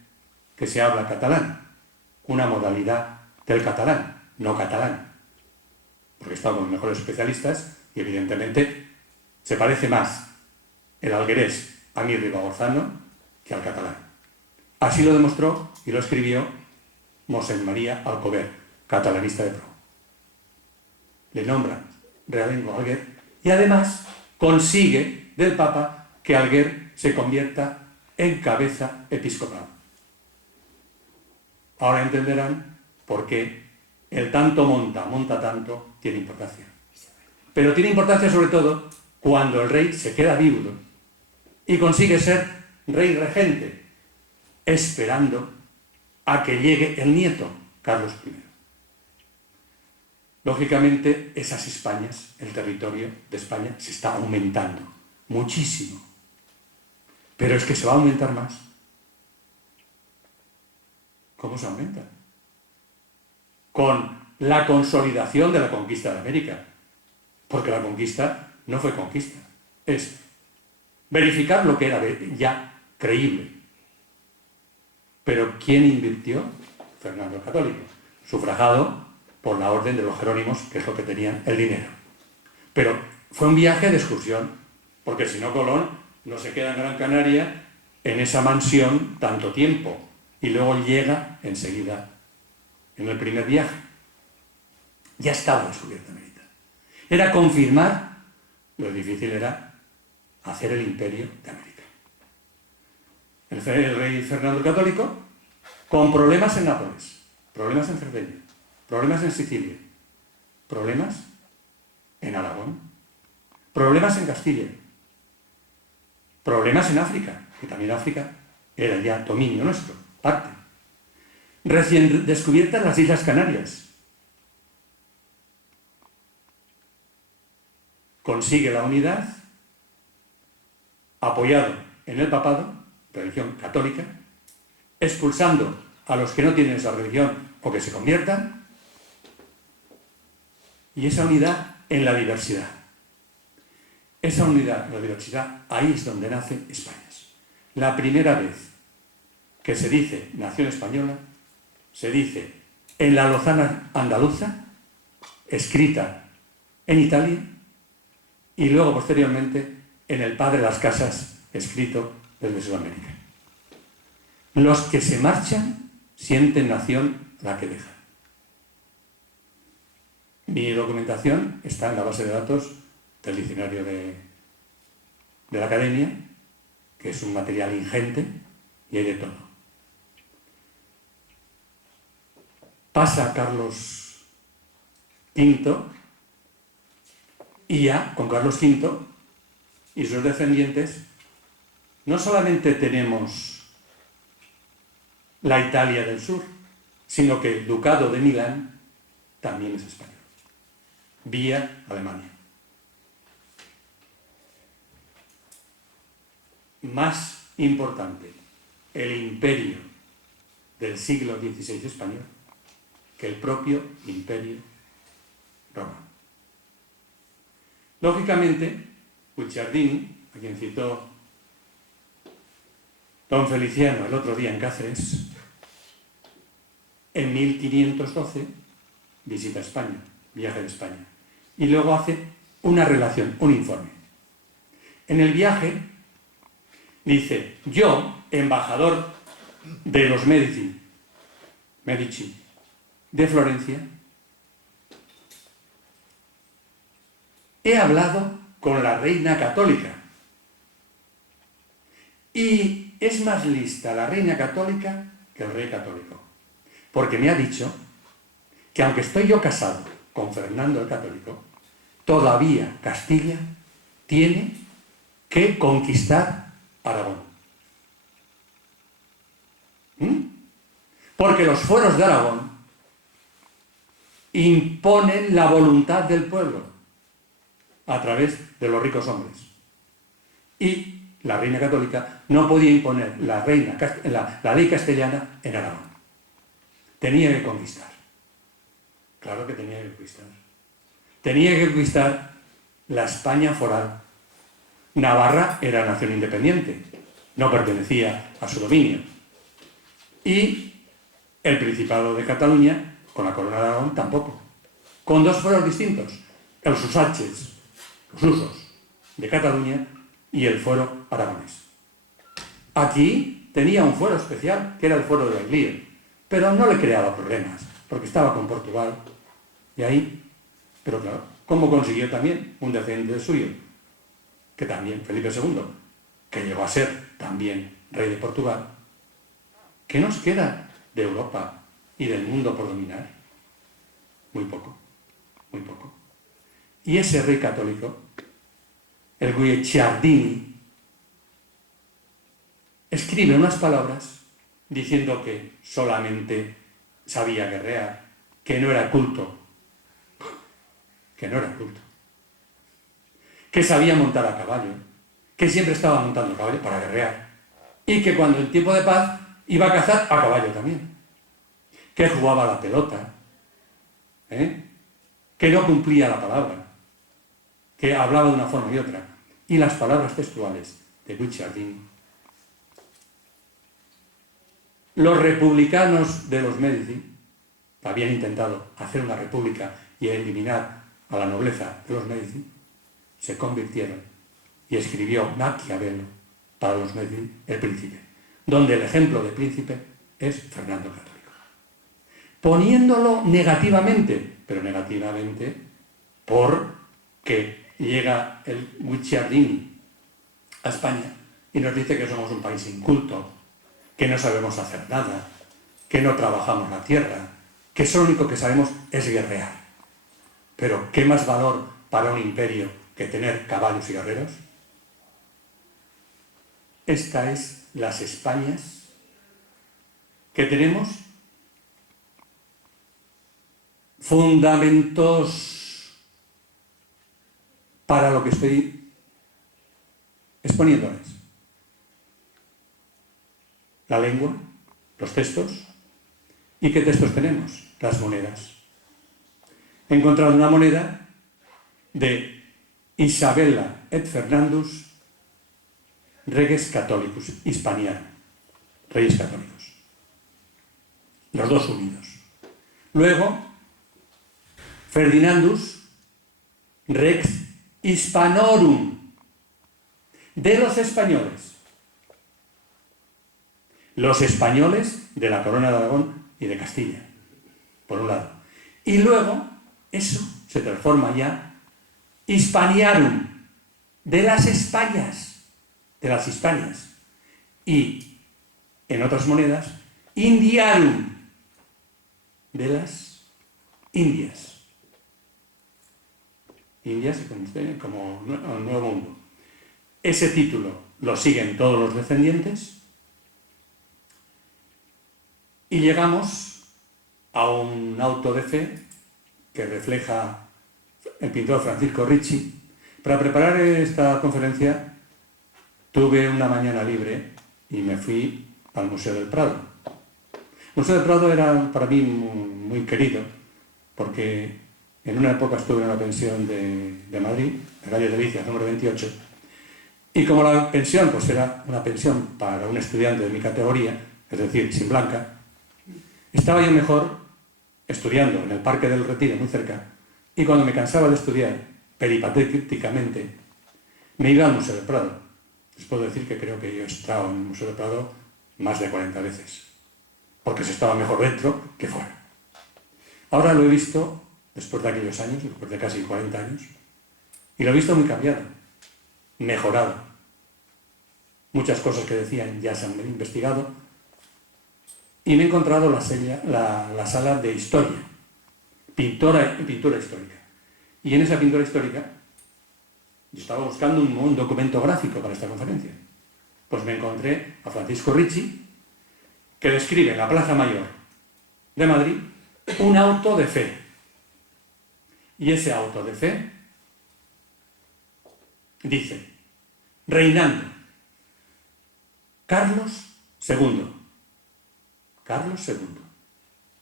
que se habla catalán, una modalidad del catalán, no catalán, porque estamos los mejores especialistas y evidentemente se parece más el alguerés a mi ribagorzano que al catalán. Así lo demostró y lo escribió Mosén María Alcover, catalanista de pro. Le nombran realengo a Alguer y además consigue del Papa que Alguer se convierta en cabeza episcopal. Ahora entenderán por qué el tanto monta tanto, tiene importancia. Pero tiene importancia sobre todo cuando el rey se queda viudo y consigue ser rey regente, esperando a que llegue el nieto, Carlos I. Lógicamente, esas Españas, el territorio de España, se está aumentando muchísimo. Pero es que se va a aumentar más. ¿Cómo se aumenta? Con la consolidación de la conquista de América. Porque la conquista no fue conquista. Es verificar lo que era ya creíble. Pero ¿quién invirtió? Fernando el Católico, sufragado por la orden de los jerónimos, que es lo que tenían el dinero. Pero fue un viaje de excursión, porque si no Colón no se queda en Gran Canaria en esa mansión tanto tiempo y luego llega enseguida en el primer viaje. Ya estaba descubierta América. Era confirmar, lo difícil era hacer el imperio de América. El rey Fernando el Católico, con problemas en Nápoles, problemas en Cerdeña, problemas en Sicilia, problemas en Aragón, problemas en Castilla, problemas en África, que también África era ya dominio nuestro, parte. Recién descubiertas las Islas Canarias. Consigue la unidad, apoyado en el papado, religión católica, expulsando a los que no tienen esa religión o que se conviertan, y esa unidad en la diversidad. Esa unidad en la diversidad, ahí es donde nace España. La primera vez que se dice nación española, se dice en la Lozana andaluza, escrita en Italia, y luego posteriormente en el Padre de las Casas, escrito desde Sudamérica. Los que se marchan sienten nación la que dejan. Mi documentación está en la base de datos del diccionario de la Academia, que es un material ingente y hay de todo. Pasa Carlos V y ya con Carlos V y sus descendientes no solamente tenemos la Italia del sur, sino que el Ducado de Milán también es español, vía Alemania. Más importante, el imperio del siglo XVI español que el propio imperio romano. Lógicamente, Guicciardini, a quien citó don Feliciano el otro día en Cáceres, en 1512 visita España, viaje de España, y luego hace una relación, un informe. En el viaje dice, yo, embajador de los Medici de Florencia, he hablado con la reina católica y es más lista la reina católica que el rey católico, porque me ha dicho que aunque estoy yo casado con Fernando el Católico, todavía Castilla tiene que conquistar Aragón. Porque los fueros de Aragón imponen la voluntad del pueblo a través de los ricos hombres. Y la reina católica no podía imponer la ley castellana en Aragón. Tenía que conquistar. Claro que tenía que conquistar. Tenía que conquistar la España foral. Navarra era nación independiente, no pertenecía a su dominio. Y el Principado de Cataluña, con la Corona de Aragón, tampoco. Con dos fueros distintos, los usaches, los usos de Cataluña y el fuero aragonés. Aquí tenía un fuero especial, que era el fuero de Bailío, pero no le creaba problemas, porque estaba con Portugal, y ahí, pero claro, ¿cómo consiguió también un descendiente suyo? Que también, Felipe II, que llegó a ser también rey de Portugal. ¿Qué nos queda de Europa y del mundo por dominar? Muy poco, muy poco. Y ese rey católico, el Guicciardini, escribe unas palabras diciendo que solamente sabía guerrear, que no era culto, que sabía montar a caballo, que siempre estaba montando a caballo para guerrear, y que cuando en tiempo de paz iba a cazar a caballo también, que jugaba a la pelota, que no cumplía la palabra, que hablaba de una forma y otra. Y las palabras textuales de Guicciardini. Los republicanos de los Médici habían intentado hacer una república y eliminar a la nobleza de los Médici, se convirtieron y escribió Maquiavelo para los Médici, El Príncipe, donde el ejemplo de príncipe es Fernando el Católico. Poniéndolo negativamente, pero negativamente porque llega el Guicciardini a España y nos dice que somos un país inculto, que no sabemos hacer nada, que no trabajamos la tierra, que eso lo único que sabemos es guerrear. Pero ¿qué más valor para un imperio que tener caballos y guerreros? Esta es las Españas que tenemos, fundamentos para lo que estoy exponiéndoles. La lengua, los textos. ¿Y qué textos tenemos? Las monedas. He encontrado una moneda de Isabella et Fernandus, Reges Catholicus, Hispaniano, Reyes Católicos. Los dos unidos. Luego, Ferdinandus, Rex Hispanorum, de los españoles. Los españoles de la Corona de Aragón y de Castilla, por un lado. Y luego, eso se transforma ya, Hispaniarum, de las Españas, de las Hispanias. Y, en otras monedas, Indiarum, de las Indias. Indias se convierte como un nuevo mundo. Ese título lo siguen todos los descendientes. Y llegamos a un auto de fe que refleja el pintor Francisco Ricci. Para preparar esta conferencia tuve una mañana libre y me fui al Museo del Prado. El Museo del Prado era para mí muy querido porque en una época estuve en una pensión de Madrid, en calle Delicias, número 28, y como la pensión pues era una pensión para un estudiante de mi categoría, es decir, sin blanca, estaba yo mejor estudiando en el Parque del Retiro, muy cerca, y cuando me cansaba de estudiar, peripatéticamente, me iba al Museo del Prado. Les puedo decir que creo que yo he estado en el Museo del Prado más de 40 veces, porque se estaba mejor dentro que fuera. Ahora lo he visto, después de aquellos años, después de casi 40 años, y lo he visto muy cambiado, mejorado. Muchas cosas que decían ya se han investigado, y me he encontrado la sala de historia, pintura histórica. Y en esa pintura histórica, yo estaba buscando un documento gráfico para esta conferencia. Pues me encontré a Francisco Ricci, que describe en la Plaza Mayor de Madrid un auto de fe. Y ese auto de fe dice: reinando Carlos II,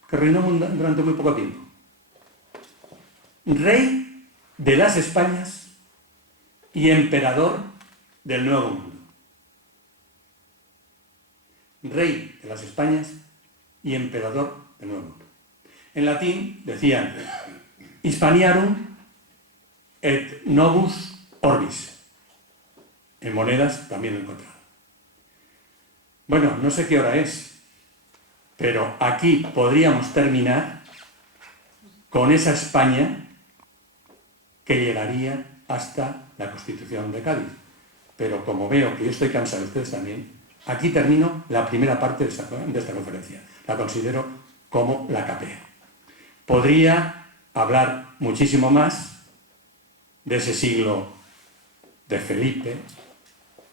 que reinó durante muy poco tiempo, rey de las Españas y emperador del Nuevo Mundo. Rey de las Españas y emperador del Nuevo Mundo. En latín decían Hispaniarum et Novus Orbis. En monedas también lo he encontrado. Bueno, no sé qué hora es, pero aquí podríamos terminar con esa España que llegaría hasta la Constitución de Cádiz. Pero como veo que yo estoy cansado, ustedes también, aquí termino la primera parte de esta conferencia. La considero como la capea. Podría hablar muchísimo más de ese siglo de Felipe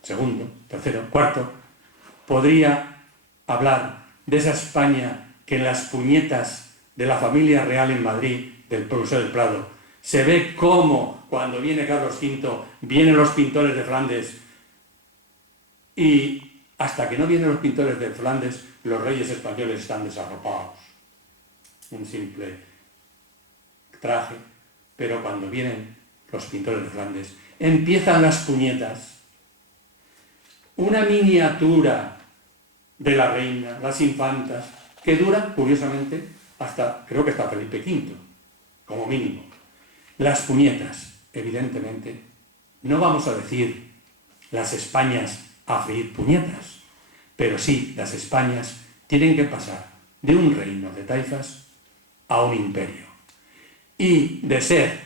II, III, IV. Podría hablar de esa España que en las puñetas de la familia real en Madrid, del Museo del Prado, se ve cómo cuando viene Carlos V, vienen los pintores de Flandes, y hasta que no vienen los pintores de Flandes, los reyes españoles están desarropados. Un simple traje, pero cuando vienen los pintores de Flandes, empiezan las puñetas. Una miniatura de la reina, las infantas, que dura, curiosamente, creo que hasta Felipe V, como mínimo. Las puñetas, evidentemente, no vamos a decir las Españas a freír puñetas, pero sí, las Españas tienen que pasar de un reino de taifas a un imperio. Y de ser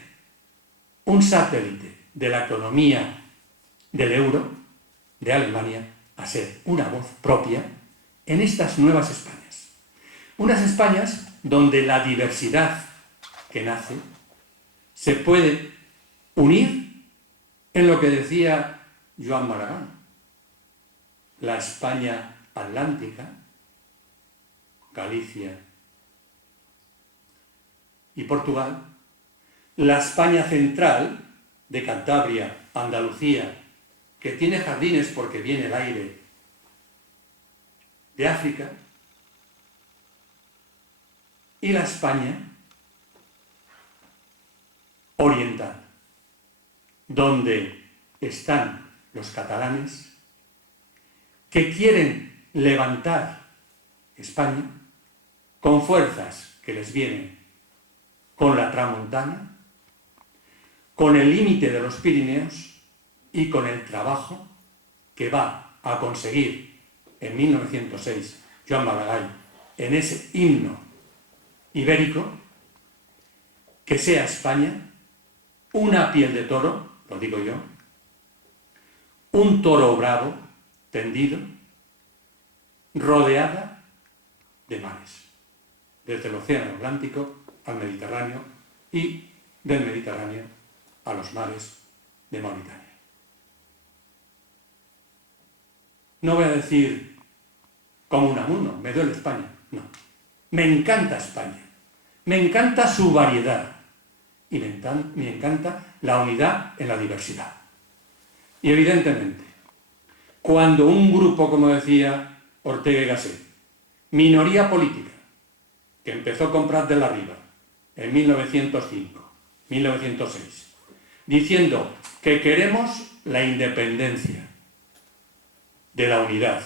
un satélite de la economía del euro, de Alemania, a ser una voz propia en estas nuevas Españas. Unas Españas donde la diversidad que nace se puede unir en lo que decía Joan Maragall, la España atlántica, Galicia y Portugal, la España central de Cantabria, Andalucía, que tiene jardines porque viene el aire de África, y la España oriental, donde están los catalanes que quieren levantar España con fuerzas que les vienen con la Tramontana, con el límite de los Pirineos y con el trabajo que va a conseguir en 1906 Joan Maragall en ese himno ibérico, que sea España una piel de toro, lo digo yo, un toro bravo tendido, rodeada de mares, desde el Océano Atlántico al Mediterráneo y del Mediterráneo a los mares de Mauritania. No voy a decir como Unamuno, me duele España, no. Me encanta España, me encanta su variedad y me encanta la unidad en la diversidad. Y evidentemente, cuando un grupo, como decía Ortega y Gasset, minoría política, que empezó con Prat de la Riba en 1905, 1906, diciendo que queremos la independencia de la unidad,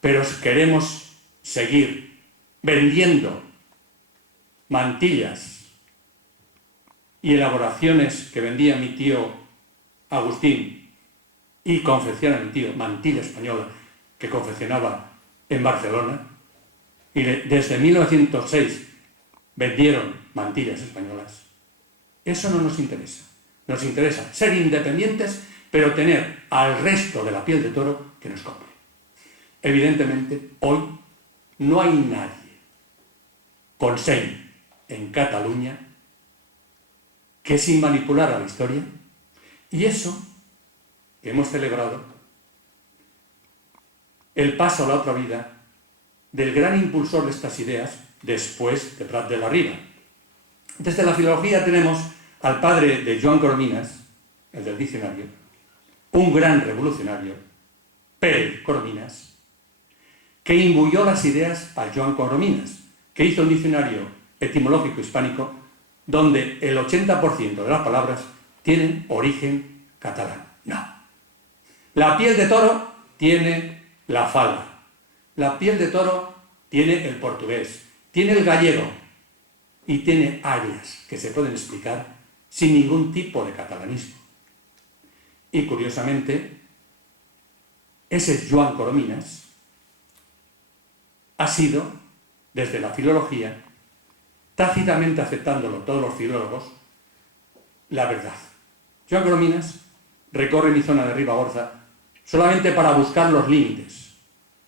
pero queremos seguir vendiendo mantillas y elaboraciones que vendía mi tío Agustín y confecciona mi tío, mantilla española, que confeccionaba en Barcelona, y desde 1906 vendieron mantillas españolas. Eso no nos interesa. Nos interesa ser independientes, pero tener al resto de la piel de toro que nos compre. Evidentemente, hoy no hay nadie con seny en Cataluña que sin manipular a la historia, y eso que hemos celebrado, el paso a la otra vida del gran impulsor de estas ideas después de Prat de la Riba. Desde la filología tenemos al padre de Joan Coromines, el del diccionario, un gran revolucionario, Pérez Coromines, que imbuyó las ideas a Joan Coromines, que hizo un diccionario etimológico hispánico donde el 80% de las palabras tienen origen catalán. No. La piel de toro tiene la falda. La piel de toro tiene el portugués, tiene el gallego y tiene áreas que se pueden explicar sin ningún tipo de catalanismo. Y curiosamente, ese Joan Coromines ha sido, desde la filología, tácitamente aceptándolo todos los filólogos, la verdad. Joan Coromines recorre mi zona de Ribagorza solamente para buscar los límites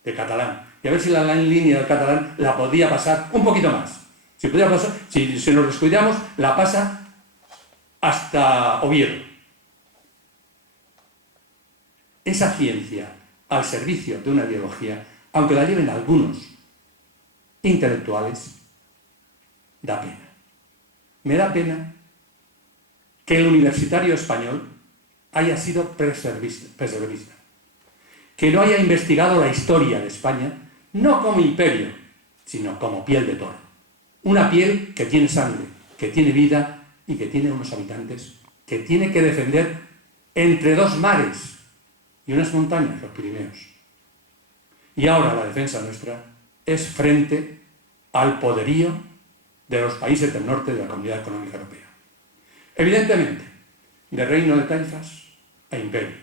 de catalán y a ver si la línea del catalán la podía pasar un poquito más. Si nos descuidamos, la pasa hasta Oviedo. Esa ciencia al servicio de una ideología, aunque la lleven algunos intelectuales, da pena. Me da pena que el universitario español haya sido preservista, que no haya investigado la historia de España, no como imperio, sino como piel de toro. Una piel que tiene sangre, que tiene vida y que tiene unos habitantes que tiene que defender entre dos mares y unas montañas, los Pirineos. Y ahora la defensa nuestra es frente al poderío de los países del norte de la Comunidad Económica Europea. Evidentemente, de reino de taifas a imperio,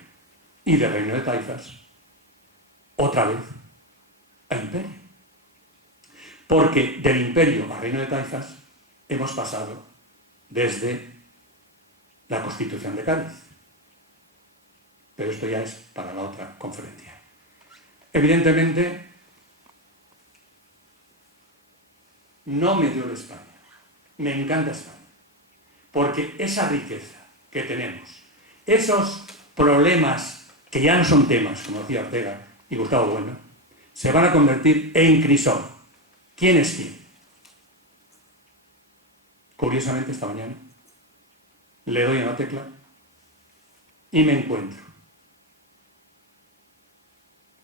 y de reino de taifas, otra vez, a imperio. Porque del imperio a reino de taifas hemos pasado desde la Constitución de Cádiz. Pero esto ya es para la otra conferencia. Evidentemente, no me duele España, me encanta España, porque esa riqueza que tenemos, esos problemas que ya no son temas, como decía Ortega y Gustavo Bueno, se van a convertir en crisol. ¿Quién es quién? Curiosamente, esta mañana le doy a una tecla y me encuentro.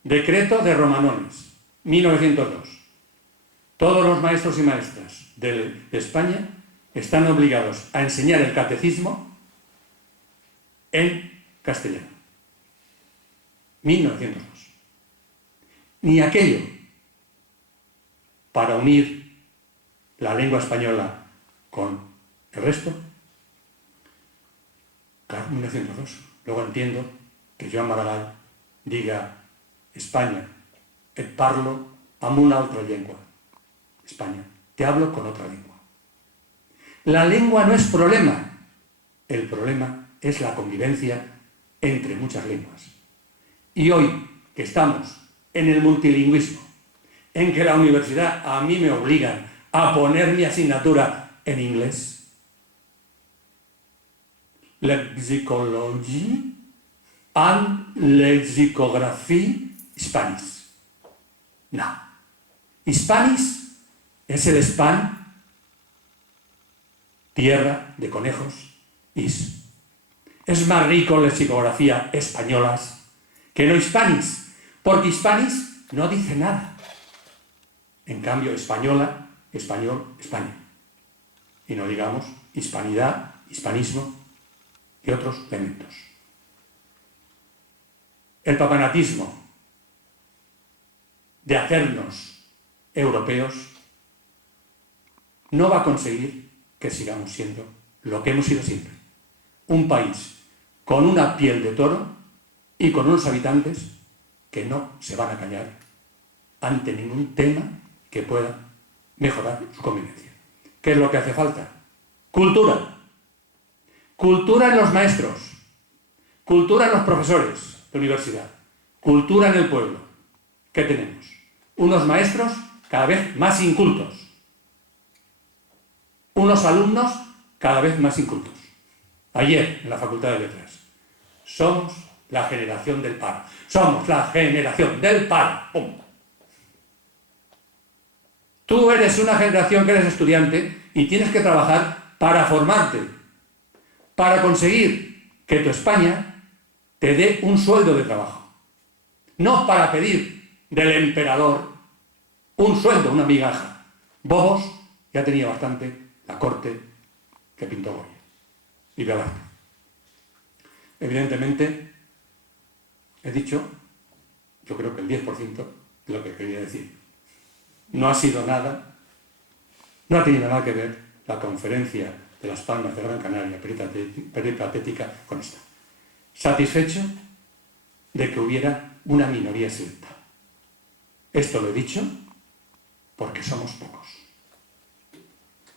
Decreto de Romanones, 1902. Todos los maestros y maestras de España están obligados a enseñar el catecismo en castellano. 1902. Ni aquello para unir la lengua española con el resto. Claro, 1902. Luego entiendo que Joan Maragall diga España, et parlo amb una altra llengua. España, te hablo con otra lengua. La lengua no es problema. El problema es la convivencia entre muchas lenguas. Y hoy que estamos en el multilingüismo, en que la universidad a mí me obligan a poner mi asignatura en inglés, Lexicology and Lexicography Spanish. No. Spanish es el span, tierra de conejos, is. Es más rico lexicografía españolas que no Spanish, porque Spanish no dice nada. En cambio, española, español, España. Y no digamos hispanidad, hispanismo y otros elementos. El papanatismo de hacernos europeos no va a conseguir que sigamos siendo lo que hemos sido siempre. Un país con una piel de toro y con unos habitantes que no se van a callar ante ningún tema que pueda mejorar su convivencia. ¿Qué es lo que hace falta? Cultura. Cultura en los maestros. Cultura en los profesores de universidad. Cultura en el pueblo. ¿Qué tenemos? Unos maestros cada vez más incultos. Unos alumnos cada vez más incultos. ayer en la Facultad de Letras. Somos la generación del paro. Somos la generación del paro. ¡Pum! Tú eres una generación que eres estudiante y tienes que trabajar para formarte, para conseguir que tu España te dé un sueldo de trabajo. No para pedir del emperador un sueldo, una migaja. Bobos ya tenía bastante la corte que pintó Goya y Velázquez. Evidentemente, he dicho, yo creo que el 10% de lo que quería decir. No ha sido nada, no ha tenido nada que ver la conferencia de Las Palmas de Gran Canaria, peripatética, con esta. Satisfecho de que hubiera una minoría selecta. Esto lo he dicho porque somos pocos.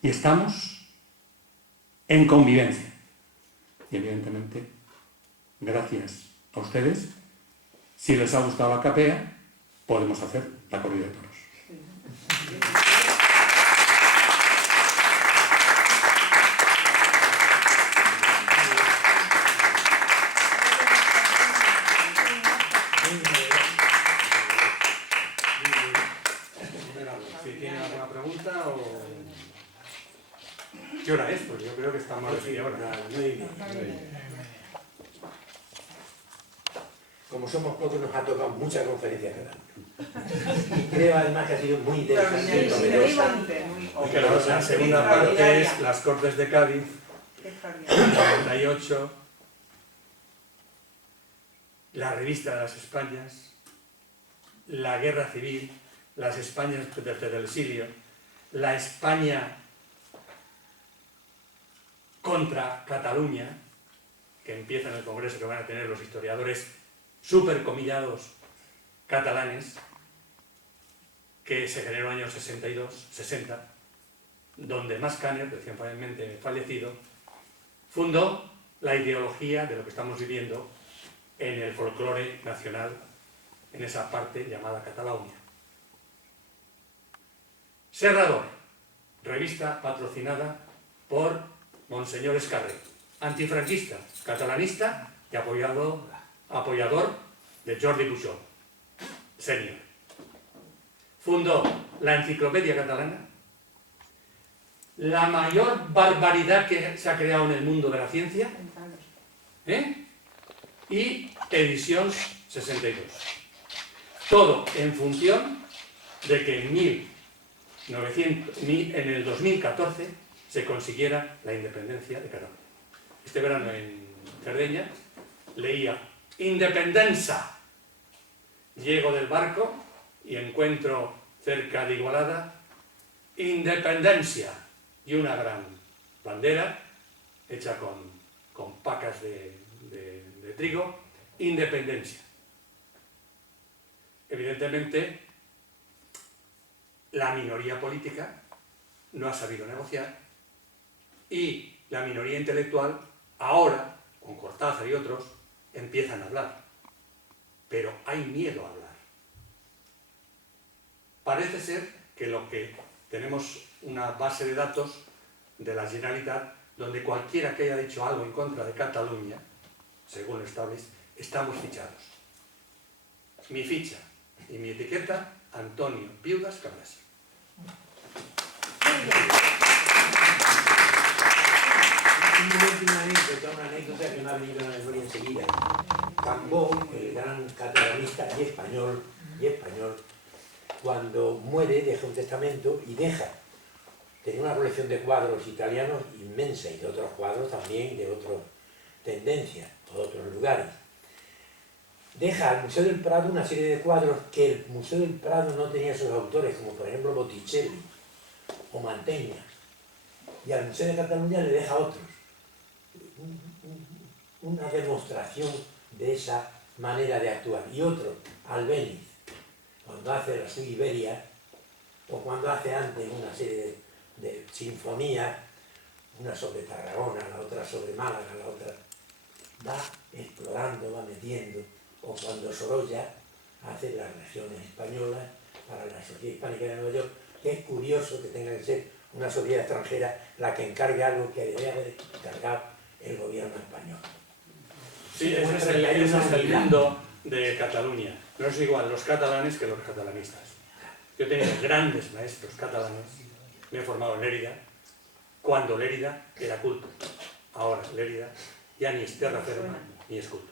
Y estamos en convivencia. Y evidentemente, gracias a ustedes, si les ha gustado la capea, podemos hacer la corrida de toros. Si tiene alguna pregunta o... ¿Qué hora es? Pues yo creo que está más de hora. Como somos pocos, nos ha tocado muchas conferencias cada uno. Y creo además que ha sido muy interesante y novedosa. Y que la segunda parte es las Cortes de Cádiz, el 98, la revista de las Españas, la guerra civil, las Españas desde el exilio, la España contra Cataluña, que empieza en el Congreso, que van a tener los historiadores supercomillados catalanes, que se generó en el año 60, donde Mascaner, recientemente fallecido, fundó la ideología de lo que estamos viviendo en el folclore nacional, en esa parte llamada Cataluña. Serrador, revista patrocinada por Monseñor Escarré, antifranquista, catalanista y apoyador de Jordi Pujol, senior. Fundó la Enciclopedia Catalana, la mayor barbaridad que se ha creado en el mundo de la ciencia, y Edición 62. Todo en función de que en el 2014 se consiguiera la independencia de Cataluña. Este verano en Cerdeña leía Independencia. Llego del barco y encuentro cerca de Igualada Independencia y una gran bandera hecha con pacas de trigo, Independencia. Evidentemente, la minoría política no ha sabido negociar y la minoría intelectual ahora, con Cortázar y otros, empiezan a hablar. Pero hay miedo a hablar. Parece ser que tenemos una base de datos de la Generalitat donde cualquiera que haya dicho algo en contra de Cataluña, según lo establece, estamos fichados. Mi ficha y mi etiqueta, Antonio Viudas Cabras. Una anécdota que me ha venido a la memoria enseguida. Cambó, el gran catalanista y español, cuando muere deja un testamento y tenía una colección de cuadros italianos inmensa y de otros cuadros también de otras tendencias o de otros lugares. Deja al Museo del Prado una serie de cuadros que el Museo del Prado no tenía sus autores, como por ejemplo Botticelli o Mantegna, y al Museo de Cataluña le deja otros. Una demostración de esa manera de actuar. Y otro, Albéniz, cuando hace la Sui Iberia, o cuando hace antes una serie de sinfonías, una sobre Tarragona, la otra sobre Málaga, la otra, va explorando, va metiendo, o cuando Sorolla hace las regiones españolas para la Sociedad Hispánica de Nueva York, que es curioso que tenga que ser una sociedad extranjera la que encargue algo que debe haber encargado el gobierno español. Sí, ese es el mundo de Cataluña. No es igual los catalanes que los catalanistas. Yo he tenido grandes maestros catalanes, me he formado en Lérida, cuando Lérida era culto. Ahora Lérida ya ni es tierra ferma ni es culto.